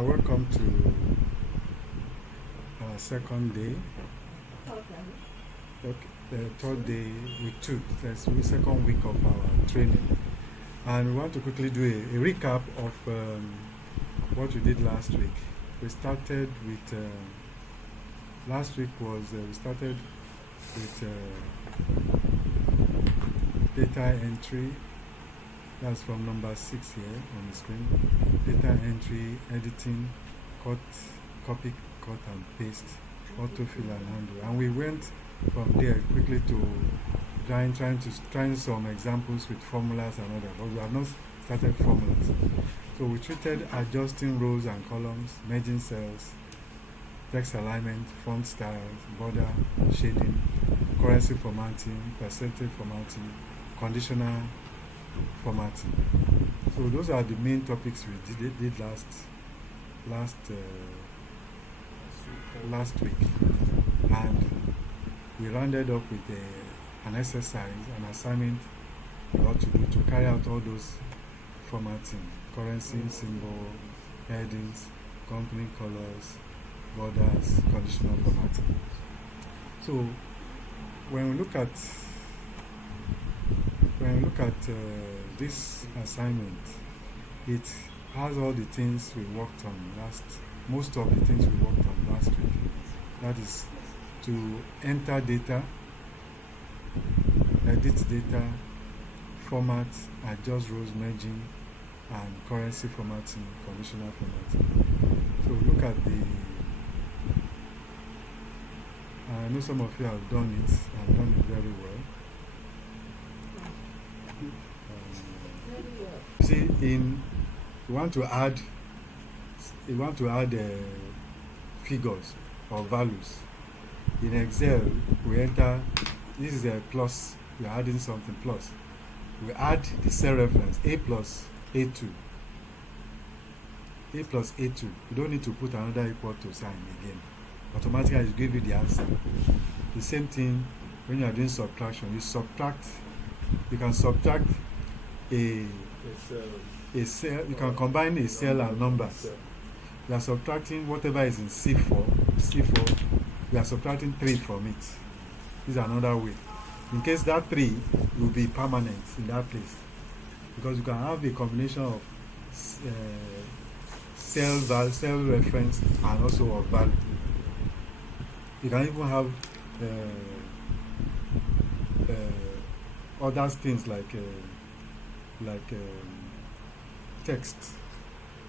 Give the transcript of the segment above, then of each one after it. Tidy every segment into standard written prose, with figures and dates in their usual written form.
Welcome to our second day, okay, the third day, week 2, that's the second week of our training. And we want to quickly do a recap of what we did last week. We started with, last week was, we started with data entry. That's from number 6 here on the screen. Data entry, editing, copy, cut and paste, autofill and handle. And we went from there quickly to trying some examples with formulas and other, but we have not started formulas. So we treated adjusting rows and columns, merging cells, text alignment, font styles, border, shading, currency formatting, percentage formatting, conditional formatting. So those are the main topics we did last week, and we rounded up with an exercise, an assignment we ought to do to carry out all those formatting: currency, symbol, headings, company colors, borders, conditional formatting. So when we look at this assignment, it has all the things we worked on most of the things we worked on last week. That is to enter data, edit data, format, adjust rows, merging, and currency formatting, conditional formatting. So look at I know some of you have done it and done it very well. See, you want to add figures or values. In Excel, we enter, this is a plus, we are adding something plus. We add the cell reference, A plus A2. A plus A2. You don't need to put another equal to sign again. Automatically, it will give you the answer. The same thing when you are doing subtraction. You can subtract a cell, you can combine a cell and numbers. You are subtracting whatever is in C4, you are subtracting 3 from it. This is another way. In case that 3 will be permanent in that place. Because you can have a combination of cell reference and also of value. You can even have other things like text.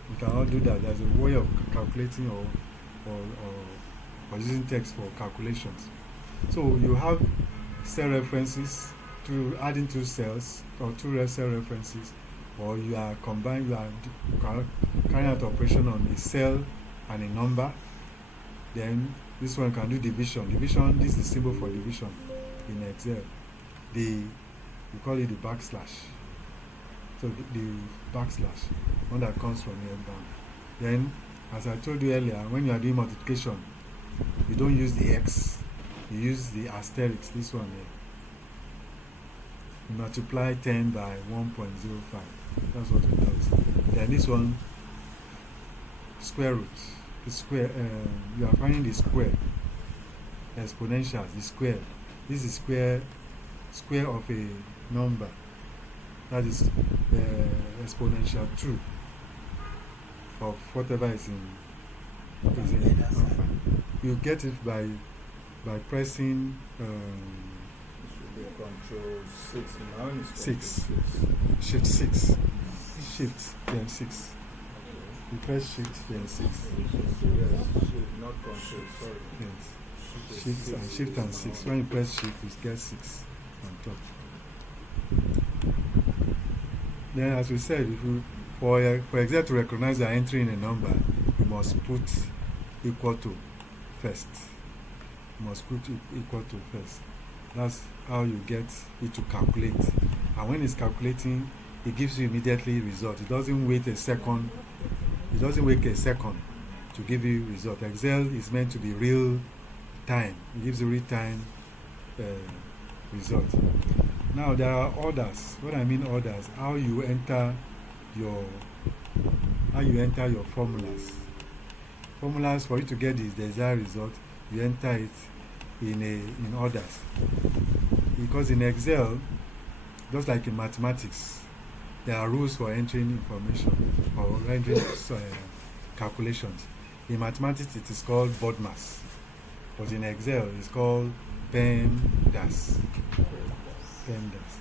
You cannot do that. There's a way of calculating or using text for calculations. So you have cell references to add into cells or two cell references, or you are carrying out operation on a cell and a number. Then this one can do division. This is the symbol for division in Excel. We call it the backslash. So the backslash, one that comes from here down. Then, as I told you earlier, when you are doing multiplication, you don't use the X, you use the asterisk, this one here. You multiply 10 by 1.05. That's what it does. Then this one, square root. The square, you are finding the square. Exponentials, the square. This is square of a number. That is exponential 2 of whatever is in alpha. You get it by pressing Control 6. Now 6. Shift 6. Shift then 6. You press shift then 6. Yes, not control, sorry. Yes. Shift and 6. When you press shift, you get 6 on top. Then, as we said, for Excel to recognize that entering a number, you must put equal to first. That's how you get it to calculate. And when it's calculating, it gives you immediately result. It doesn't wait a second. To give you result. Excel is meant to be real time. It gives you real time result. Now there are orders. What I mean orders, how you enter your formulas. formulas for you to get the desired result, you enter it in orders. Because in Excel, just like in mathematics, there are rules for entering information or entering calculations. In mathematics, it is called BODMAS, but in Excel, it's called PEMDAS. PEMDAS.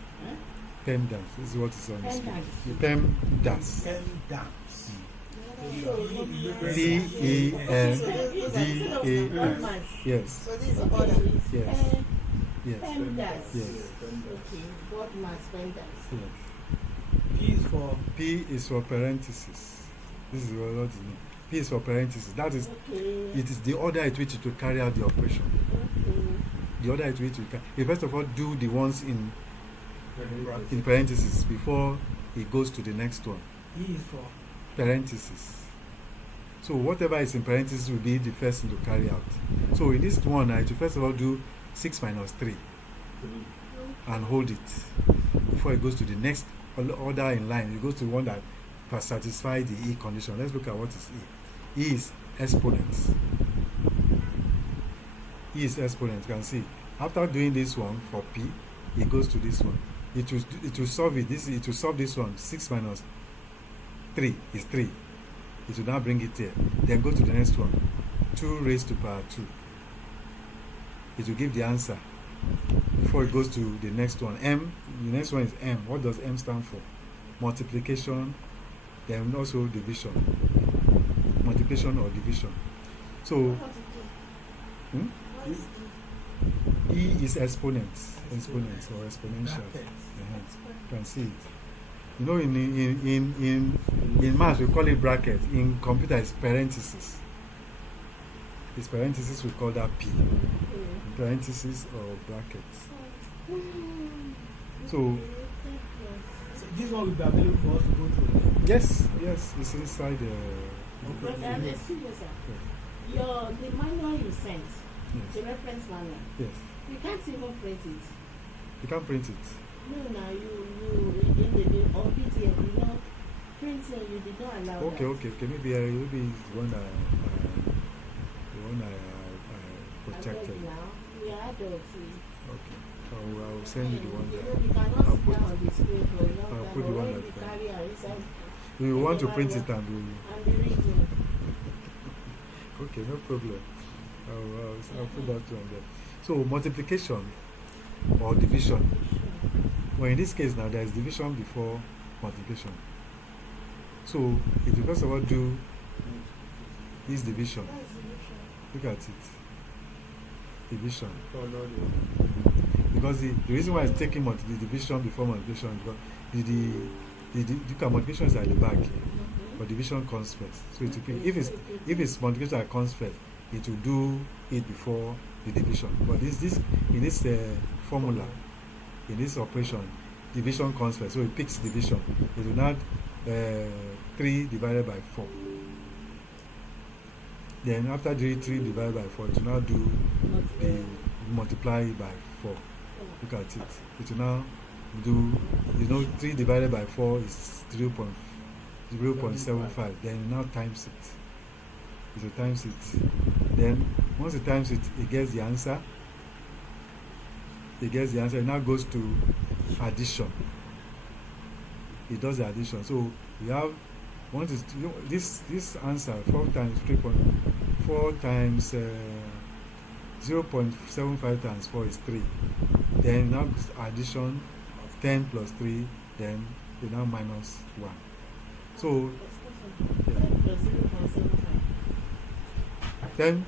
PEMDAS. This is what is on the screen. PEMDAS. PEMDAS. Yes. So this is order. Yes. Yes. PEMDAS. Yes. Okay. What must PEMDAS? Yes. P is for parentheses. This is what it means. P is for parentheses. That is, Okay. it is the order at which it will carry out the operation. Okay. The order at which you first of all do the ones in parentheses before it goes to the next one. E is for Parentheses. So whatever is in parentheses will be the first thing to carry out. So in this one, I will first of all do 6 minus 3 and hold it before it goes to the next order in line. It goes to one that has satisfied the E condition. Let's look at what is E. E is exponents. E is exponents. You can see after doing this one for P, it goes to this one. It will solve it. It will solve this one. 6 minus 3 is 3. It will now bring it here. Then go to the next one. 2 raised to power 2. It will give the answer before it goes to the next one. M. The next one is M. What does M stand for? Multiplication. Then also division. Multiplication or division. So E is exponents. Exponents or exponential. You can see it. You know, in math we call it bracket. In computer it's parentheses. It's parentheses, we call that P. Parentheses or brackets. So this one will be available for us to go through. yes, it's inside But excuse me, sir. The manual you sent, the reference manual, yes. you can't even print it. You can't print it. No, now you in the or PDF, you know, printing you did not allow Okay. that. Maybe it's the one I protected. Now we are adults. Okay. I'll send you the one You that know, we cannot I'll sit put down on the screen for a long I'll time. put the But one when that we carry our research we want to print it and we and the reading. okay, no problem. I'll put that one there. So multiplication or division. Well, in this case now there is division before multiplication. So it will first of all do this division. Look at it. Division. Because the reason why it's taking the division before multiplication is because the multiplication is at the back here, but division comes first. So it will be, if it's multiplication that comes first, it will do it before the division. But in this formula, in this operation, division comes first. So it picks division. It will not 3 divided by 4. Then after doing 3 divided by 4, it will now do the multiply by 4. Look at it. It will now do, 3 divided by 4 is 0.75. Then it now times it. It will times it. Then once it times it, it gets the answer. It now goes to addition. It does the addition. So we have this answer 4 times 3.4 times 0.75 times 4 is 3. Then now addition of 10 plus 3, then we now minus 1. So then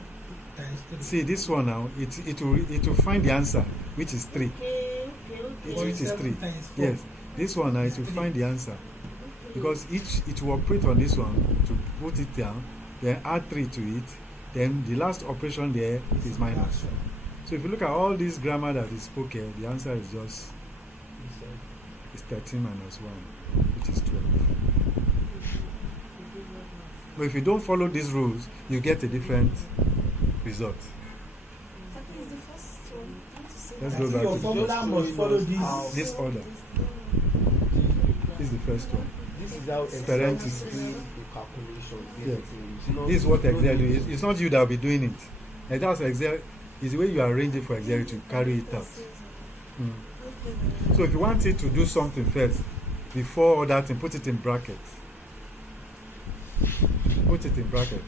see this one now, it will find the answer, which is 3. Which is 3. Yes, this one now it will find the answer. Because it will operate on this one to put it down, then add 3 to it, then the last operation there is minus. So if you look at all this grammar that is spoken, the answer is just 13 minus 1, which is 12. But if you don't follow these rules, you get a different result. Let's go back your to formula must follow this order. This is the first one. This is how Parentheses. calculation. Yes. It's not- This is what you don't Excel do. need It's not you that will be doing it. And that's Excel. Is the way you arrange it for Excel to carry it out. So if you want it to do something first, before all that thing, put it in brackets. Put it in bracket.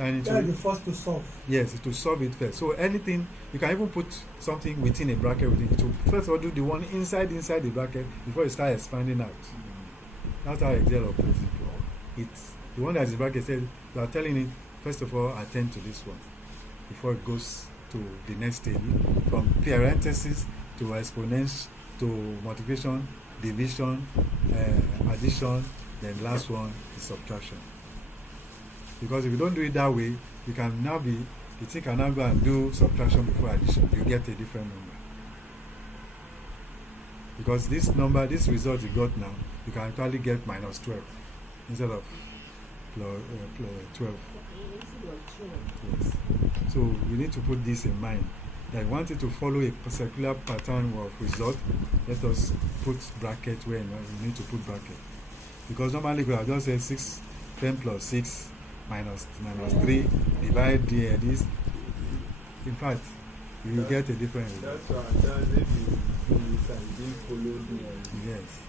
And it That's will, the first to solve. yes, it will solve it first. So anything, you can even put something within a bracket within it. So first of all, do the one inside the bracket before you start expanding out. That's how Excel operates. It's the one that is bracket says you are telling it, first of all, attend to this one before it goes to the next table, from parentheses to exponents to multiplication, division, addition, then last one is subtraction. Because if you don't do it that way, you can now be, the thing can now go and do subtraction before addition. You get a different number. Because this number, this result you got now, you can actually get minus 12 instead of plus 12. Yes. So we need to put this in mind. That we wanted to follow a particular pattern of result. Let us put bracket where we need to put bracket. Because normally we have just say 10 plus 6 minus 3 divide this. In fact, you will get a different result. That's if you didn't follow Yes.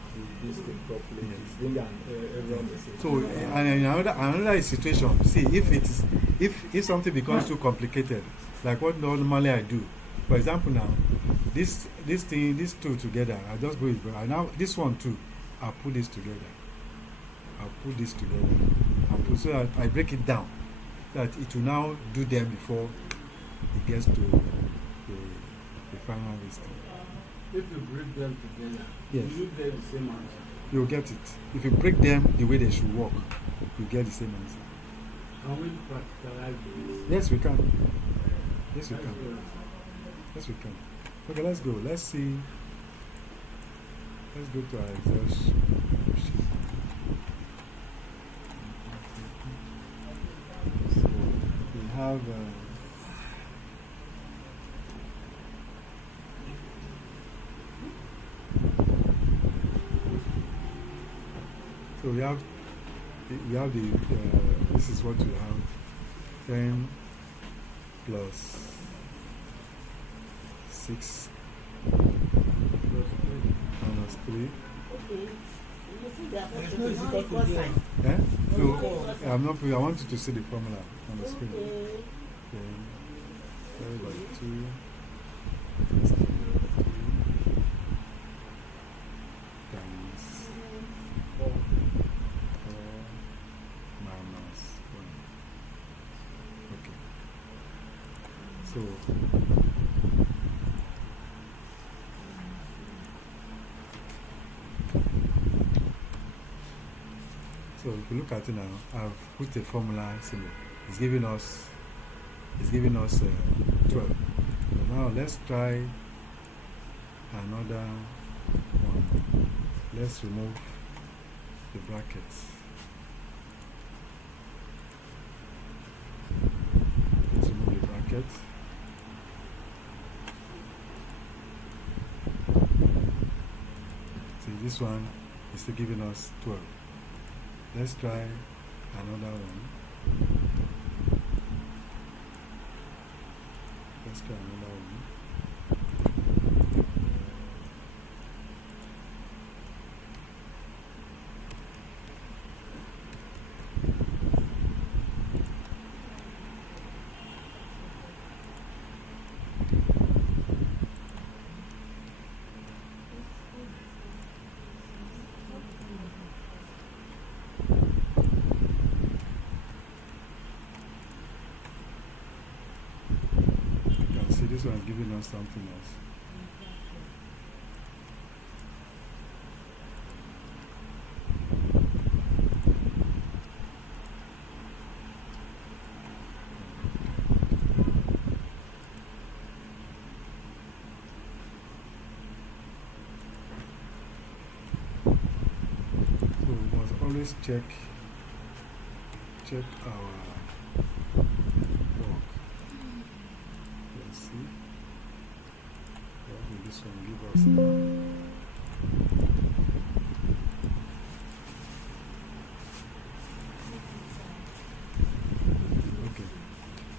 this thing properly. Yes. It's bring everyone the same. So and in another situation, see if something becomes too complicated, like what normally I do. For example, now these two together, I just go with now this one too. I'll put this together. So that I break it down, that it will now do them before it gets to the final listing. If you break them together, Yes. you get the same answer. You'll get it. If you break them the way they should work, you get the same answer. Can we practicalize this? Yes, we can. Yes, we That's can. good. Yes, we can. Okay, let's go. Let's see. Let's go to our Excel sheet. So we have. So we have the this is what we have, 10 plus 6 minus 3. Okay. You see that There's that's no no equal equal to sign. Eh? No, Okay. I'm not. I want you to see the formula on the screen. Okay. Then divided by 2 times 4 minus 1. Okay. So if you look at it now, I've put a formula symbol. It's giving us 12. So now let's try another one. Let's remove the brackets. Let's remove the brackets. See, this one is still giving us 12. Let's try another one. Let's try another one. You can see this one giving us something else. So we must always check our work. Let's see. What will this one give us now?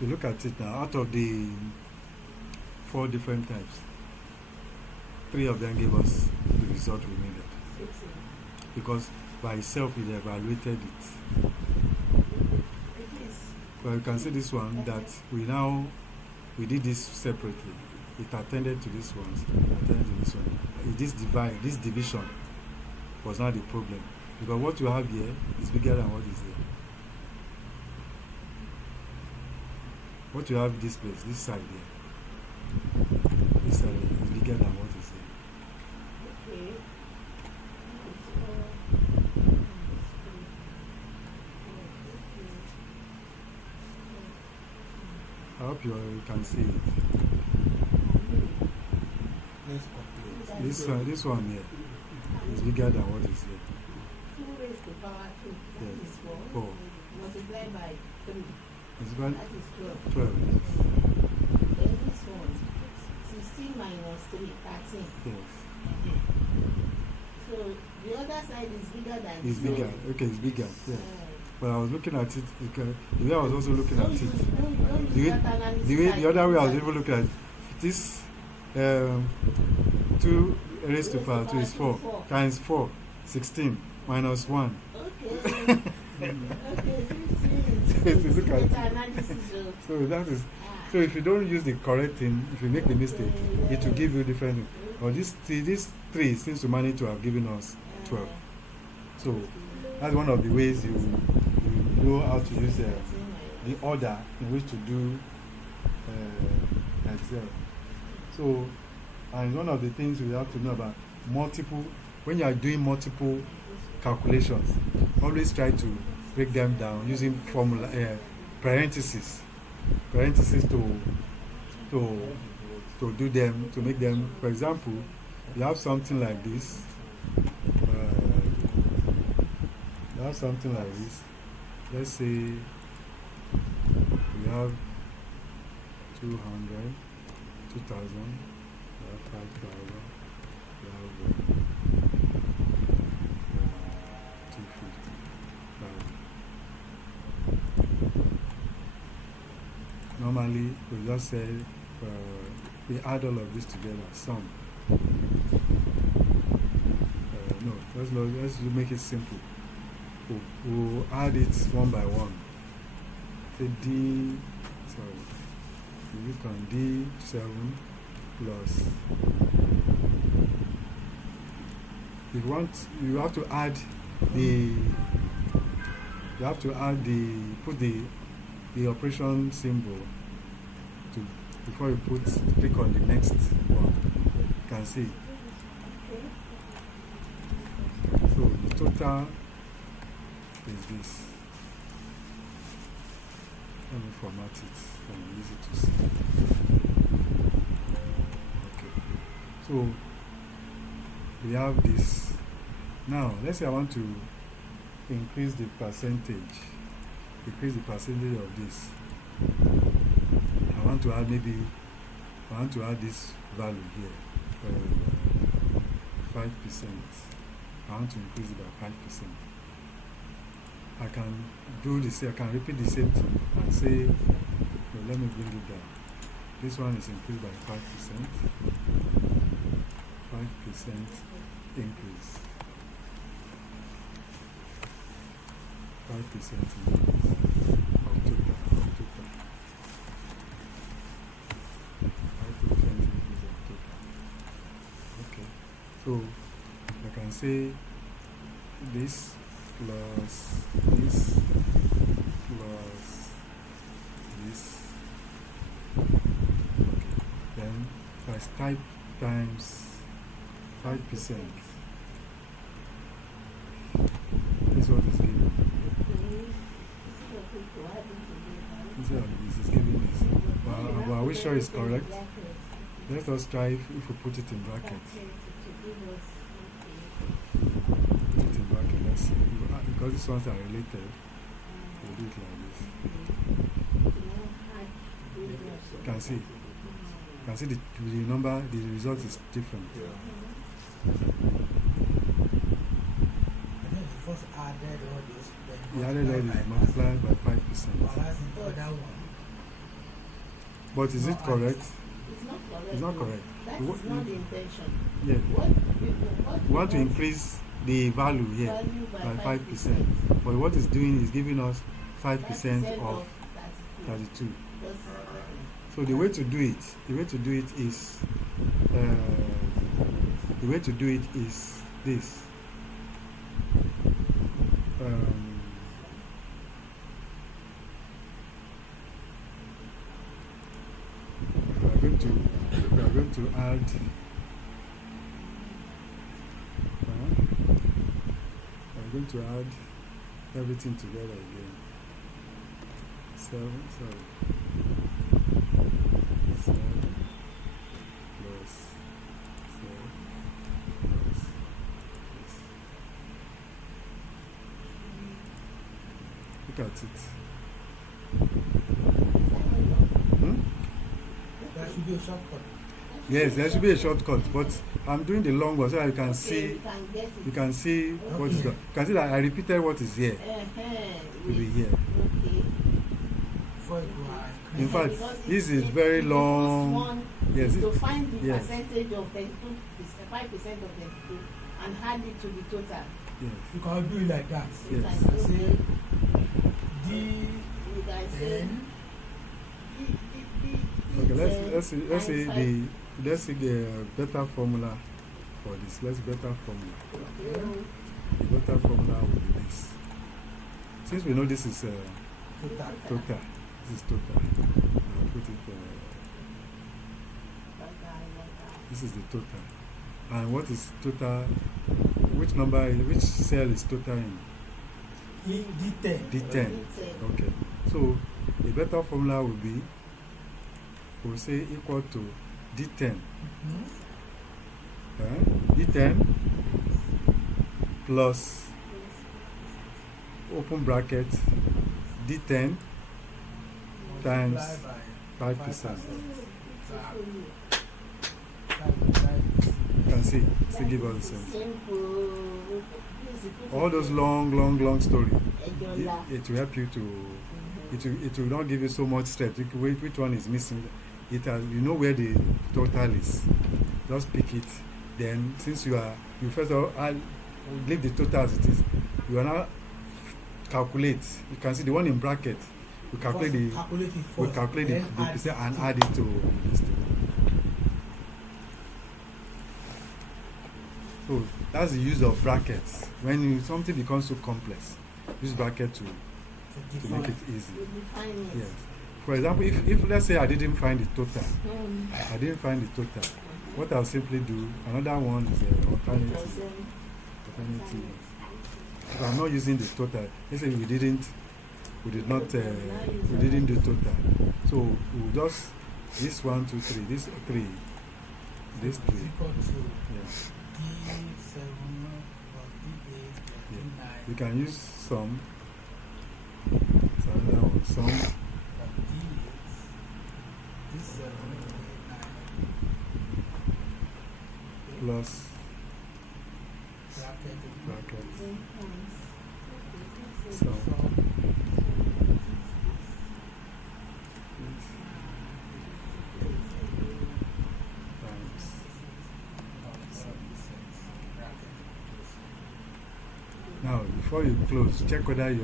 you look at it now, out of the 4 different types, 3 of them gave us the result we needed. Because by itself it evaluated it. Well, you can see this one that we did this separately. It attended to this one, attended to this one. This division was not the problem. Because what you have here is bigger than what is here. What you have this place, this side here. This side here is bigger than what is here. Okay. I hope you can see it. Let's complete. This one here is bigger than what is here. 2 raised to power 2. That Yes. is 4. 4. Multiplied by 3. It's about That is 12. 12. Yes. Then this one, 16 minus 3, 13. Yes. So the other side is bigger than It's this. bigger. Okay, it's bigger. Yeah. Uh, But I was looking at it. The way I was also looking at don't it. use The way- that analysis The like other way I was that. even looking at this 2 raised to power 2 is 4 times 4, 16 minus 1. Okay. Okay, 15. Look at it. Analysis. So that is. So if you don't use the correct thing, if you make the mistake, it will give you different thing. But this 3 seems to manage to have given us 12. So that's one of the ways you know how to use the order in which to do Excel. So, and one of the things we have to know about when you are doing multiple calculations, always try to break them down using formula, parentheses to do them, to make them. For example, you have something like this. Let's say we have 200, 2,000, we have 5,000, we have 250,000. Normally, we just say we add all of this together, sum. No, let's make it simple. We'll add it one by one. Say we look on D7 plus. If you want, you have to add put the operation symbol before you click on the next one. You can see. So the total is this. Let me format it and easy to see. Okay. So we have this. Now let's say I want to increase the percentage of this. I want to add this value here, 5%. I want to increase it by 5%. I can do this. I can repeat the same thing and say, well, let me bring it down. This one is increased by 5%. 5% increase. 5% increase of total. 5% increase of total. Okay. So I can say this plus this plus this. Okay. Then as type times 5%. This is what is given. This is giving this. But are we sure it's correct? Let us try if we put it in bracket. Put it in bracket. Let's see. Because these ones are related, we'll do it like this. You can see. You can see the number, the result is different. I think the first added all this. The added all is multiplied by 5%. Whereas in the other one, But is it correct? It's not correct. It's not correct. That What- is not the intention. Yes. What We want to increase the value here value by 5%. But what it's doing is giving us 5% of 32. Because, So the way to do it is this. We are going to add. I'm going to add everything together again. 7 plus 7 plus this. Look at it. There should be a shortcut. Yes, there should be a shortcut, but I'm doing the long one so that you can see. you can get it. You can see what is Okay. the. You can see that I repeated what is here. Will be here. Okay. Before it go high. In fact, Because this it's- is very the long. First one Yes, is to find the yes. percentage of 32, 5% of 32, and add it to the total. Yes. You can do it like that. You Yes. can do Say it. D You can say N Okay, let's see the better formula for this. Let's better formula. The better formula will be this. Since we know this is total. total, this is total. I'll put it. This is the total. And what is total? Which number? Which cell is total in? D10. D10. Okay. So the better formula will be, we'll say equal to D10. D10 plus open bracket D10 times Multiply by 5%. 5%. You can see, still give us the same. Simple. All those long story, Ejola. it will help you to. It will not give you so much stress. Which one is missing? It has, you know where the total is. Just pick it. Then, since you first of all, leave the total as it is. You are now calculate. You can see the one in bracket. We calculate the. Calculate it We first, calculate then the add percent and it. add it to this thing. So that's the use of brackets. When something becomes so complex, use bracket to make it easy. You define it. Yes. For example, if let's say I didn't find the total, Mm. I didn't find the total. What I'll simply do, another one is alternative. If I'm not using the total, let's say we didn't do total. So we'll just this 1, 2, 3, this 3, this 3. Equal to Yeah. D7 or D8 or Yeah. D9 We can use some. So another one, some or D8, D7, D9, plus bracket, bracket. So, So times. Now, before you close, check whether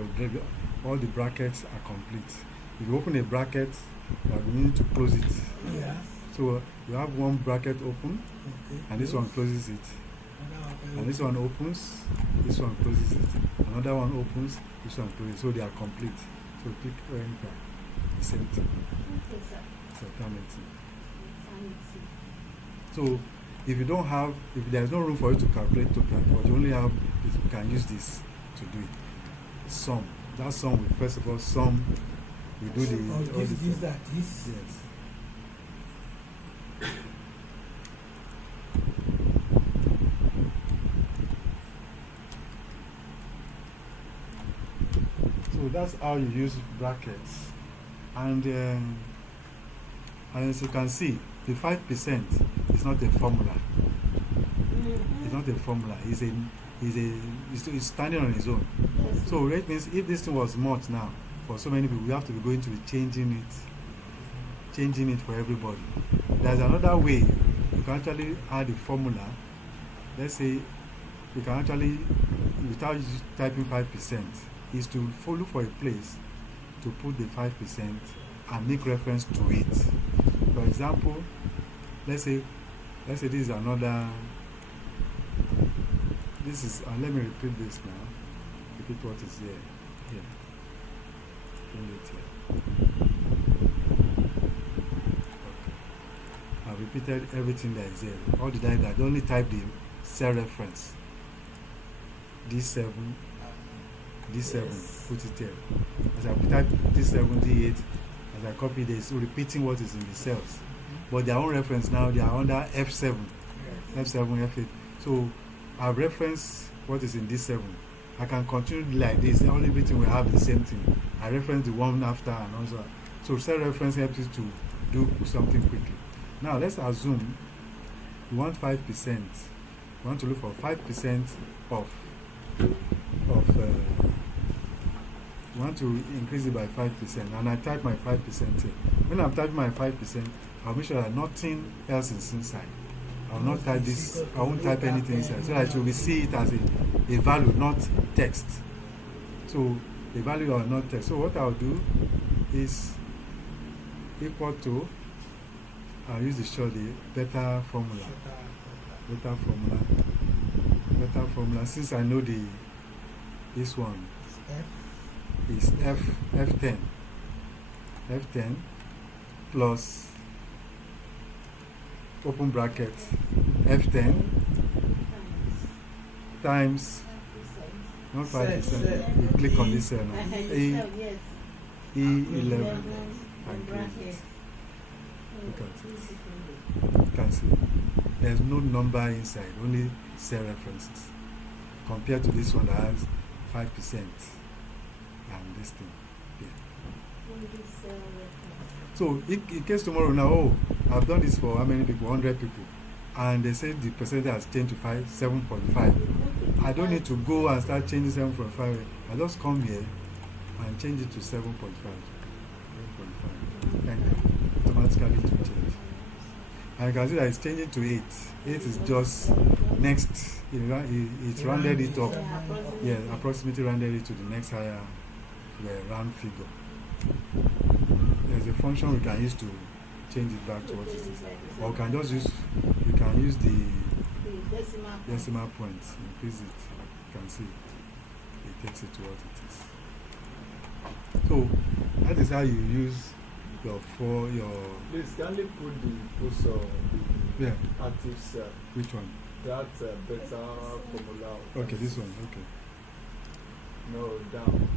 all the brackets are complete. If you open a bracket, you are going to close it. yeah, So you have one bracket open, okay. and this one closes it. And this one opens, this one closes it. Another one opens, this one closes. So they are complete. So pick enter. The same thing. okay, sir. It's alternative. Sanity. So if you don't have, if there is no room for you to calculate total, what you only have is you can use this to do it. Sum. That sum will first of all sum. We do the Or all this, the this, that, this. yes. So that's how you use brackets, and as you can see, the 5% is not a formula. It's not a formula. It's standing on its own. Yes. So that means if this thing was much now, for so many people, we have to be going to be changing it changing it for everybody. There's another way you can actually add a formula. Let's say you can actually, without typing 5%, is to look for a place to put the 5% and make reference to it. For example, let's say this is another. This is, let me repeat this now. Repeat what is there. Here. Bring it here. Okay. I've repeated everything that is there. All the data, I only type the cell reference. D7, put it there. As I type D7, D8, as I copy this, so repeating what is in the cells. But their own reference now, they are under F7, F7, F8. So I reference what is in D7. I can continue like this. All everything will have the same thing. I reference the one after and also. So cell reference helps you to do something quickly. Now let's assume you want 5%. You want to look for 5% of you want to increase it by 5%, and I type my 5% here. When I'm typing my 5%, I'll make sure that nothing else is inside. I'll not type this, I won't type anything inside, so that you will see it as a value, not text. So the value or not text. So what I'll do is equal to, I'll use the short beta formula. Beta formula. Since I know this one is F10 plus open bracket F10 times not 5%. You click on this cell now. E11. Look at it. You can see there's no number inside, only cell references. Compared to this one that has 5% and this thing here. So in case tomorrow now, oh, I've done this for how many people? 100 people. And they say the percentage has changed to 7.5. I don't need to go and start changing 7.5. I just come here and change it to 7.5. 7.5. And automatically to change. And you can see that it's changing to 8. 8 is just next. It's rounded it up. Yeah, approximately rounded it to the next higher round figure. There's a function we can use to change it back to what it is. Or we can just use, you can use the decimal point, increase it. You can see it takes it to what it is. So that is how you use your Please, can you put the cursor on the active cell? Which one? That beta formula. Okay, this one. Okay. No, down.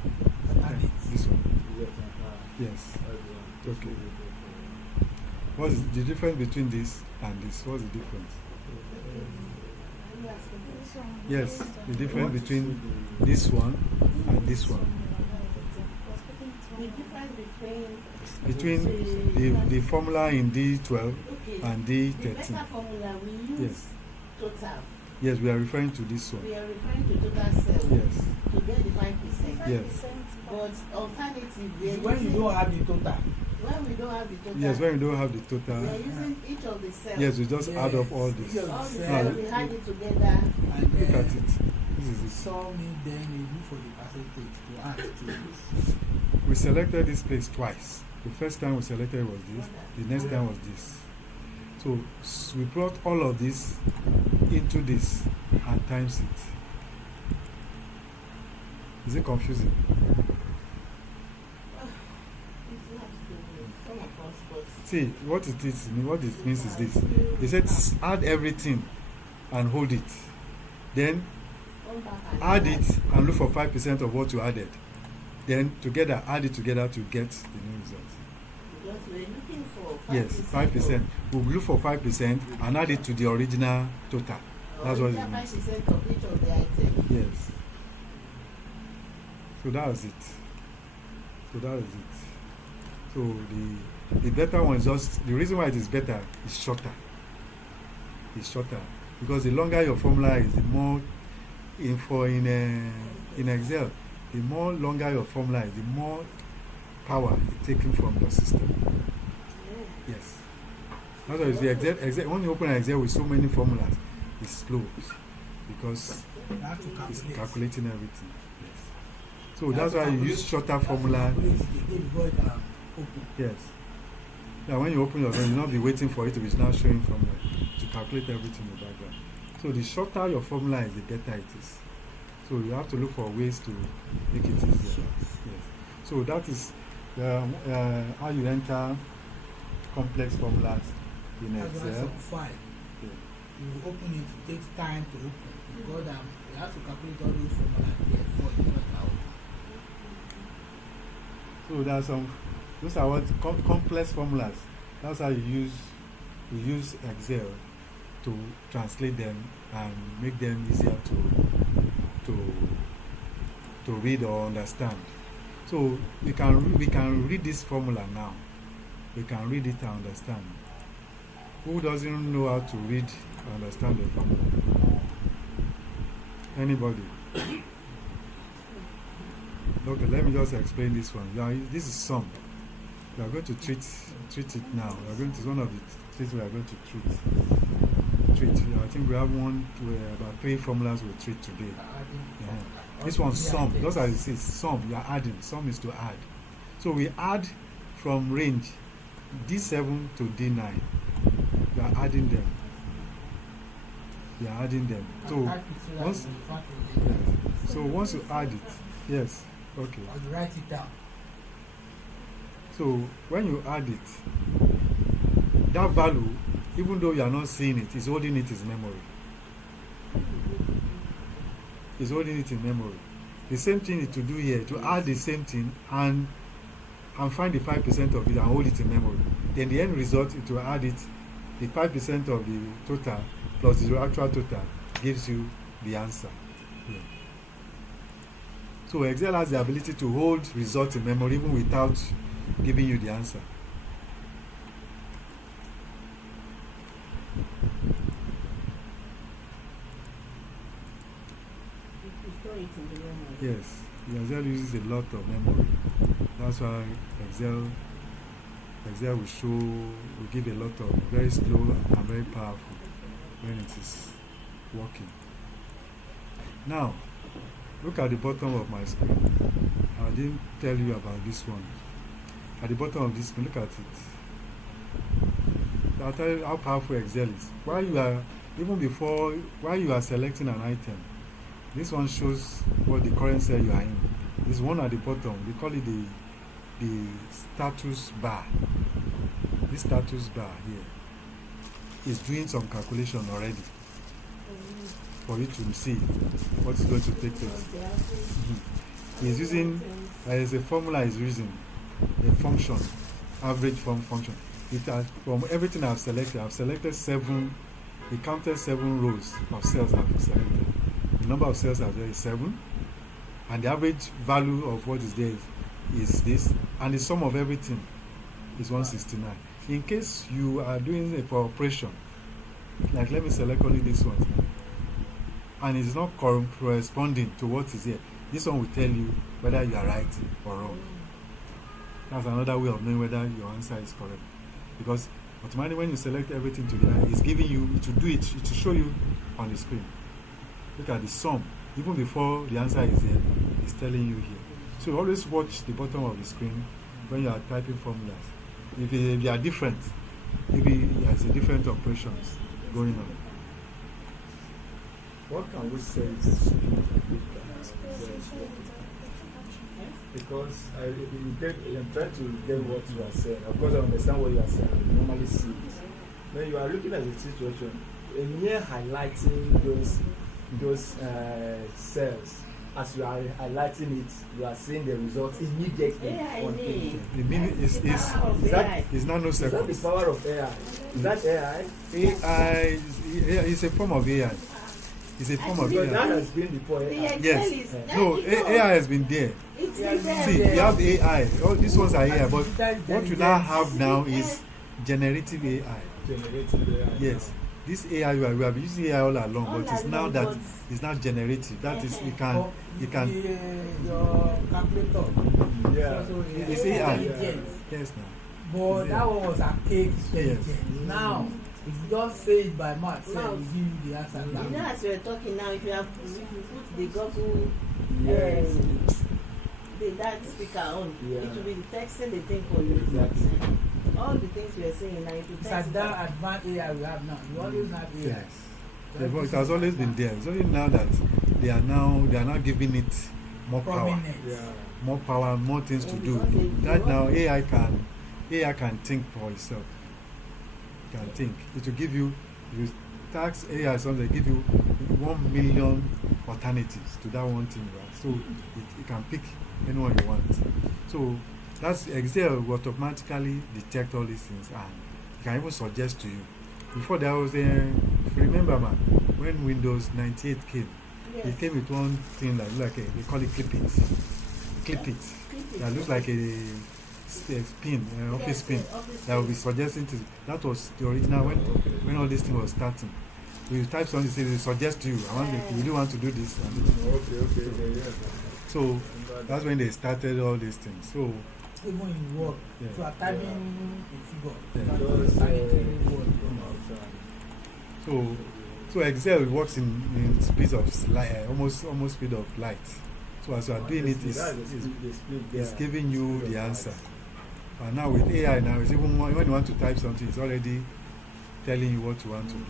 This one. Yes. Yes. Okay. Okay. What's the difference between this and this? What's the difference? Yes, the difference between this one and this one. The difference between the formula in D12 and the D13. beta formula we use total. Yes, we are referring to this one. We are referring to total cells Yes. to get the 5%. Yes. But alternative, we are when you don't have the total. when we don't have the total. Yes, when we don't have the We total. are using each of the cells. Yes, we just add up all this. Yes. All the Now, cells, we add it together. And Look at then it. This is it. saw me, then you look for the percentage to add to this. We selected this place twice. The first time we selected was this. The next time was this. So we brought all of this into this and times it. Is it confusing? See, what it is, what it means is this. They said add everything and hold it. Then add it and look for 5% of what you added. Then together, add it together to get the new result. Because we're looking for 5%. Yes, 5%. We'll look for 5% and add it to the original total. That's what it means. 5% of each of the items. Yes. So that was it. So the better one is just, the reason why it is better is shorter. It's shorter. Because the longer your formula is, the more info in Excel, the more longer your formula is, the more power it's taken from your system. Yes. That's why you see Excel, when you open Excel with so many formulas, it's slow because You have to it's calculate. calculating everything. Yes. So You that's have to why you calculate. use shorter You have to formula. calculate it again before you can open. Yes. Yeah, when you open your phone, you'll not be waiting for it to be now showing formula to calculate everything in the background. So the shorter your formula is, the better it is. So you have to look for ways to make it easier. Yes. So that is how you enter complex formulas in That's why Excel. some file, Yeah. you open it, it takes time to open because you have to calculate all those formulas there before you can open. So there are some, those are what complex formulas. That's how you use Excel to translate them and make them easier to read or understand. So we can read this formula now. We can read it and understand. Who doesn't know how to read and understand the formula? Anybody? Okay, let me just explain this one. This is sum. We are going to treat it now. It's one of the things we are going to treat. I think we have about 3 formulas we'll treat today. Yeah. This one's sum. Just as it says, sum, you are adding. Sum is to add. So we add from range D7 to D9. We are adding them. So once you add it, yes, okay. Or you write it down. So when you add it, that value, even though you are not seeing it, is holding it in memory. Is holding it in memory. The same thing to do here, to add the same thing and find the 5% of it and hold it in memory. Then the end result, it will add it, the 5% of the total plus the actual total gives you the answer. Yeah. So Excel has the ability to hold results in memory even without giving you the answer. Yes, Excel uses a lot of memory. That's why Excel will give a lot of very slow and very powerful when it is working. Now, look at the bottom of my screen. I didn't tell you about this one. At the bottom of this screen, look at it. I'll tell you how powerful Excel is. While you are selecting an item, this one shows what the current cell you are in. This one at the bottom, we call it the status bar. This status bar here is doing some calculation already for you to see what is going to take place. He's using, as a formula is using a function, average function. It has, from everything I've selected 7, he counted 7 rows of cells I've selected. The number of cells are there is 7, and the average value of what is there is this, and the sum of everything is 169. In case you are doing a operation, like let me select only this one now, and it is not corresponding to what is here, this one will tell you whether you are right or wrong. That's another way of knowing whether your answer is correct, because automatically when you select everything together, it's giving you, it will show you on the screen. Look at the sum, even before the answer is there, it's telling you here. So always watch the bottom of the screen when you are typing formulas. If they are different, maybe there's a different operations going on. What can we say is the speed of it? Because I'm trying to get what you are saying. Of course, I understand what you are saying. I normally see it. When you are looking at the situation, and you're highlighting those cells, as you are highlighting it, you are seeing the results immediately. On page. The minute is that nanoseconds. the power of AI? Is that AI? AI is a form of AI. It's a form of Because that AI. has been before AI. Yes. No, AI has been there. See, you have AI. All these ones are AI, but what you now have now is generative AI. Generative AI. Yes. This AI we have been using AI all along, but it's now that it's not generative. That is, you can Your calculator. Yeah. So it's AI. Yeah. Yes, now. But Yeah. that one was archaic intelligence. Yes. Now, if you just say it by mouth, say, Now, it will give you the answer. You know, as you were talking now, if you put the Google Yes. that speaker on, Yeah. it will be texting the thing for you. Exactly. All the things you are saying now, it will It's text at that advanced AI we have now. You always have AI. Yes. It has always been there. It's only now that they are now giving it more power, Prominent. Yeah. more things to And do. because they That do- now AI can think for itself. It can think. It will give you tax AI something, they give you 1 million alternatives to that one thing, right? So it can pick anyone you want. So that's Excel will automatically detect all these things and it can even suggest to you. Before there was if you remember man, when Windows 98 came, Yes. it came with one thing that look like they call it clip it. Clip it. That looks like a pin, office Yes, pin. office That will be pin. suggesting to that was the original when all this thing was starting. You type something, it will suggest to you. You really want to do this. And this. Okay, yeah. So that's when they started all these things. So Even in work, Yeah. if you are typing a figure, Yeah. you can Just, just type it in word. so Excel works in speed of light, almost speed of light. So as you are doing it, it's giving you the answer. And now with AI now, it's even when you want to type something, it's already telling you what you want to do.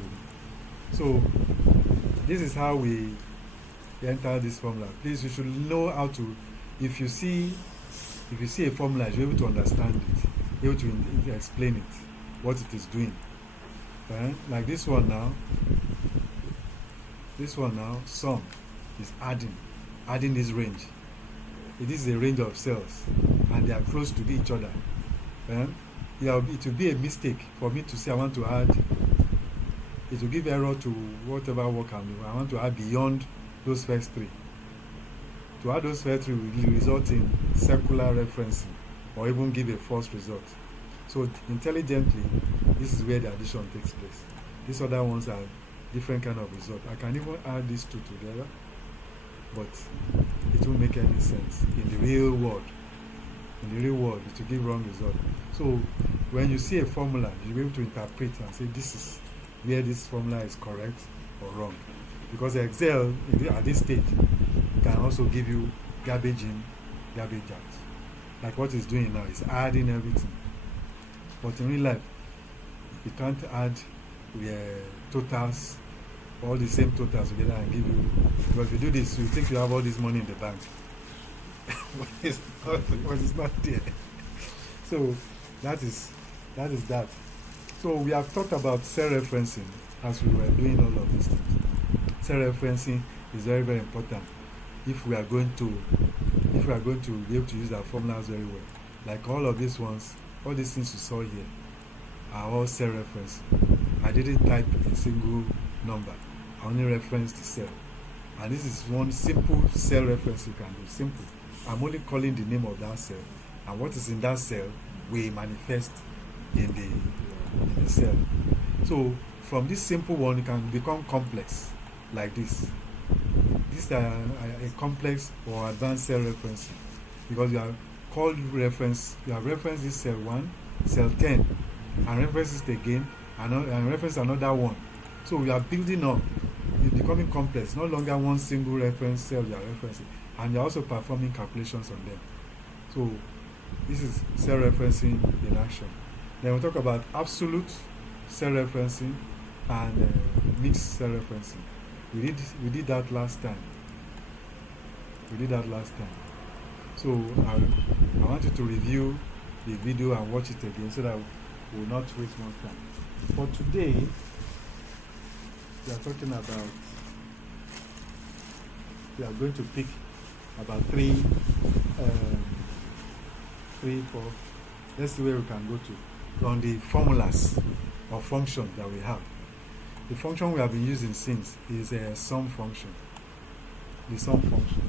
So this is how we enter this formula. Please, you should know how to. If you see a formula, you're able to understand it, you're able to explain it, what it is doing. Like this one now. This one now, sum is adding this range. It is a range of cells, and they are close to each other. It will be a mistake for me to say I want to add. It will give error to whatever work I'm doing. I want to add beyond those first three. To add those first three will result in circular referencing, or even give a false result. So intelligently, this is where the addition takes place. These other ones are different kind of result. I can even add these two together, but it won't make any sense in the real world. In the real world, it will give wrong result. So when you see a formula, you'll be able to interpret and say this is where this formula is correct or wrong. Because Excel at this stage can also give you garbage in, garbage out. Like what it's doing now, it's adding everything. But in real life, you can't add totals, all the same totals together and give you. Because if you do this, you think you have all this money in the bank. but it's not there. So that is that. So we have talked about cell referencing as we were doing all of these things. Cell referencing is very, very important if we are going to be able to use our formulas very well. Like all of these ones, all these things you saw here are all cell reference. I didn't type a single number. I only referenced the cell. And this is one simple cell reference you can do. Simple. I'm only calling the name of that cell. And what is in that cell will manifest in the cell. So from this simple one, it can become complex like this. These are a complex or advanced cell referencing, because you have referenced this cell 1, cell 10, and reference it again, and reference another one. So we are building up. It's becoming complex. No longer one single reference cell you are referencing, and you're also performing calculations on them. So this is cell referencing in action. Then we'll talk about absolute cell referencing and mixed cell referencing. We did that last time. So I want you to review the video and watch it again so that we will not waste more time. For today, we are going to pick about 3, 4. Let's see where we can go to on the formulas or functions that we have. The function we have been using since is a sum function. The sum function.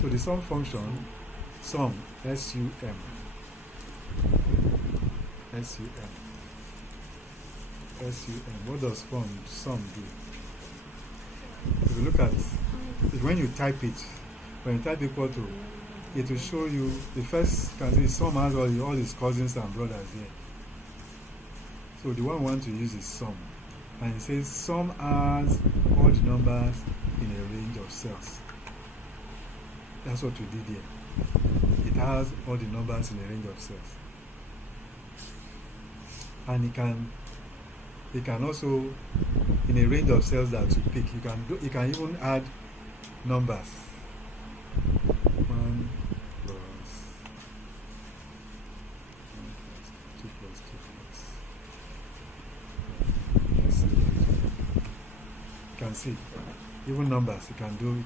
So the sum function, sum, S-U-M. What does sum do? If you look at it, when you type equal to, it will show you the first. You can see sum has all his cousins and brothers here. So the one we want to use is sum, and it says sum has all the numbers in a range of cells. That's what we did here. It has all the numbers in a range of cells, and it can also, in a range of cells that you pick, you can even add numbers. 1 plus 2 plus 2 plus. Let's see. You can see even numbers. You can do it. You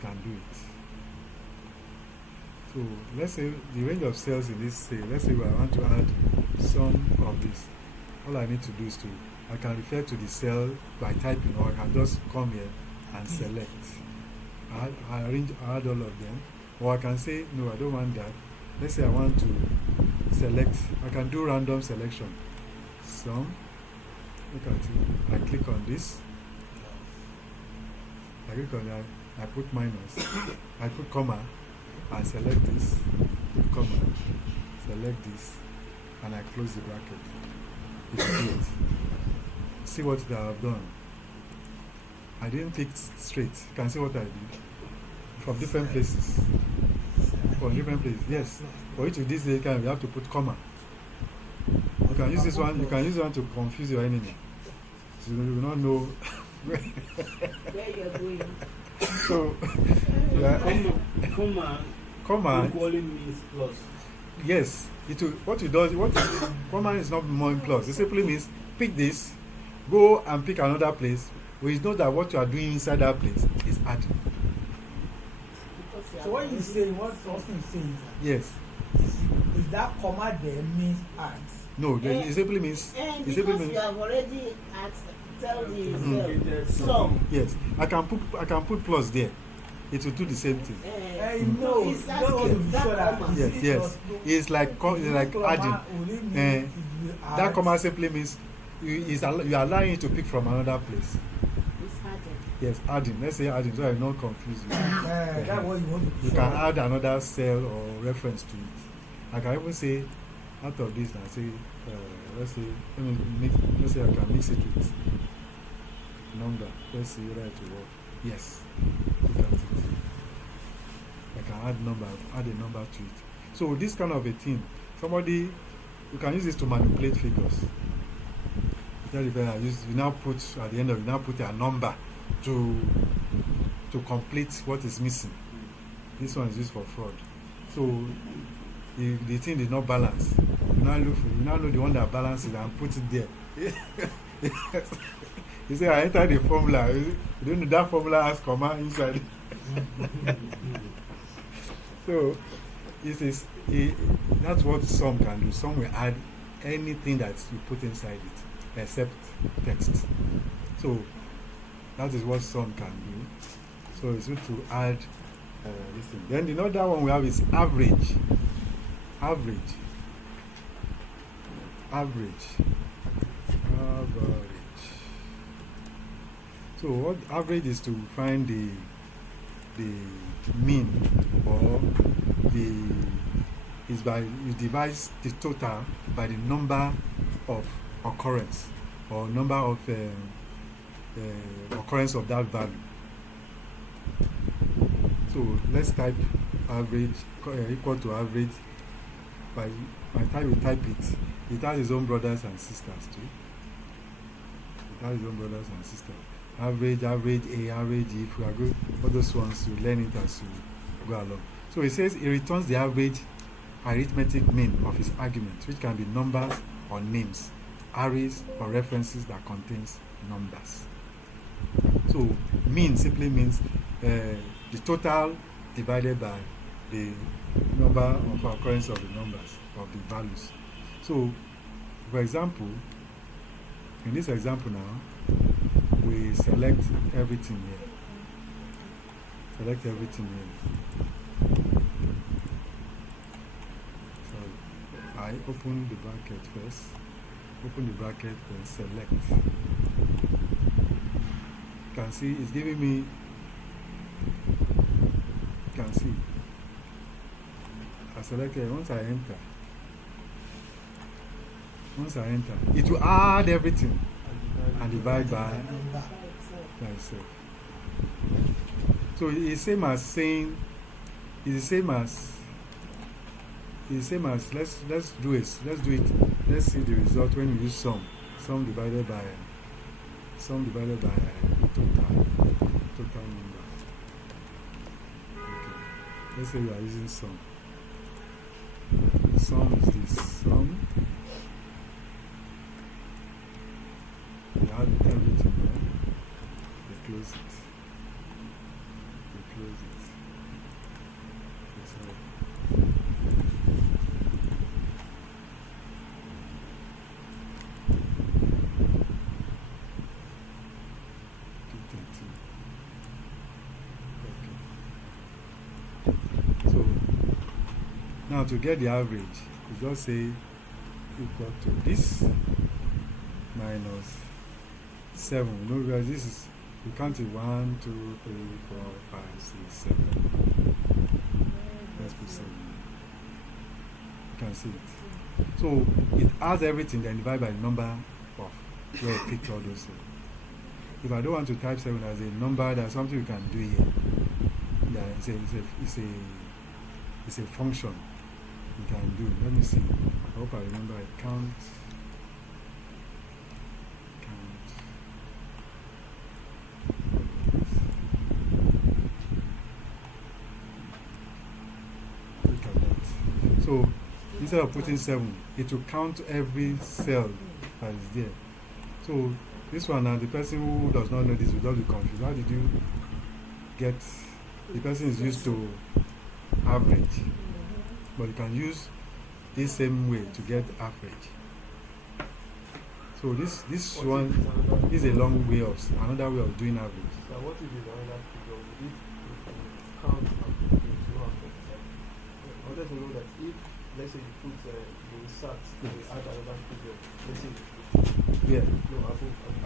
can do it. So let's say the range of cells in this cell. Let's say I want to add some of this. All I need to do is I can refer to the cell by typing, or I can just come here and select. I add all of them, or I can say no, I don't want that. Let's say I want to select. I can do random selection. Some. Look at it. I click on this. I click on that. I put minus. I put comma. I select this. Put comma. Select this, and I close the bracket. It's do it. See what I have done. I didn't pick straight. You can see what I did. From different places. From different places. Yes. For you to this you have to put comma. You can use this one. You can use this one to confuse your enemy. So you will not know Where you're going. So Comma equally means plus. yes. Comma is not more in plus. It simply means pick this, go and pick another place. We know that what you are doing inside that place is adding. So what you say, what Austin is saying Yes. is that comma there means add? No, it simply means. And It simply because means. you have already asked, tell the Mhm. sum. Yes, I can put plus there. It will do the same thing. No, it's you don't want to be that sure that comma. Yes. It's like adding. That comma simply means you are allowing it to pick from another place. It's added. Yes, adding. Let's say adding, so I'm not confused. That's what you want to be You sure. can add another cell or reference to it. I can even say out of this and say, let's say I can mix it with number. Let's see whether it will work. Yes. Look at it. I can add a number to it. So this kind of a thing, you can use this to manipulate figures. You now put at the end of it, now put a number to complete what is missing. This one is used for fraud. So if the thing did not balance, you now know the one that balances and put it there. You say I entered the formula. You don't know that formula has comma inside. So that's what sum can do. Sum will add anything that you put inside it except text. So that is what sum can do. So it's good to add this thing. Then the other one we have is average. Average. So what average is to find the mean, or you divide the total by the number of occurrence or number of occurrence of that value. So let's type average equal to average. By time we type it, it has its own brothers and sisters too. Average, A, average E. If we are good, all those ones, you learn it as you go along. So it says it returns the average arithmetic mean of its argument, which can be numbers or names, arrays or references that contains numbers. So mean simply means the total divided by the number of occurrence of the numbers of the values. So, for example, in this example now, we select everything here. So I open the bracket first. Open the bracket and select. You can see it's giving me can see. I select it. Once I enter, it will add everything and divide by Number. itself. So it's same as saying, it's the same as let's do it. Let's see the result when we use sum divided by total number. Okay. Let's say we are using sum. Sum is this sum. We add everything there. We close it. That's all. So now to get the average, you just say equal to this minus 7. You know, because this is, we count it 1, 2, 3, 4, 5, 6, 7. Let's put 7. You can see it. So it adds everything, then divide by the number of where I picked all those. If I don't want to type 7 as a number, there's something we can do here. Yeah, it's a function we can do. Let me see. I hope I remember. I count. Look at that. So instead of putting 7, it will count every cell that is there. So this one now, the person who does not know this will just be confused. How did you get? The person is used to average, but you can use this same way to get average. So this one is a long way of another way of doing average. So what if it's another figure? If you count up to 200, I wanted to know that if, let's say you put the insert, you add another figure, let's say Yeah, no,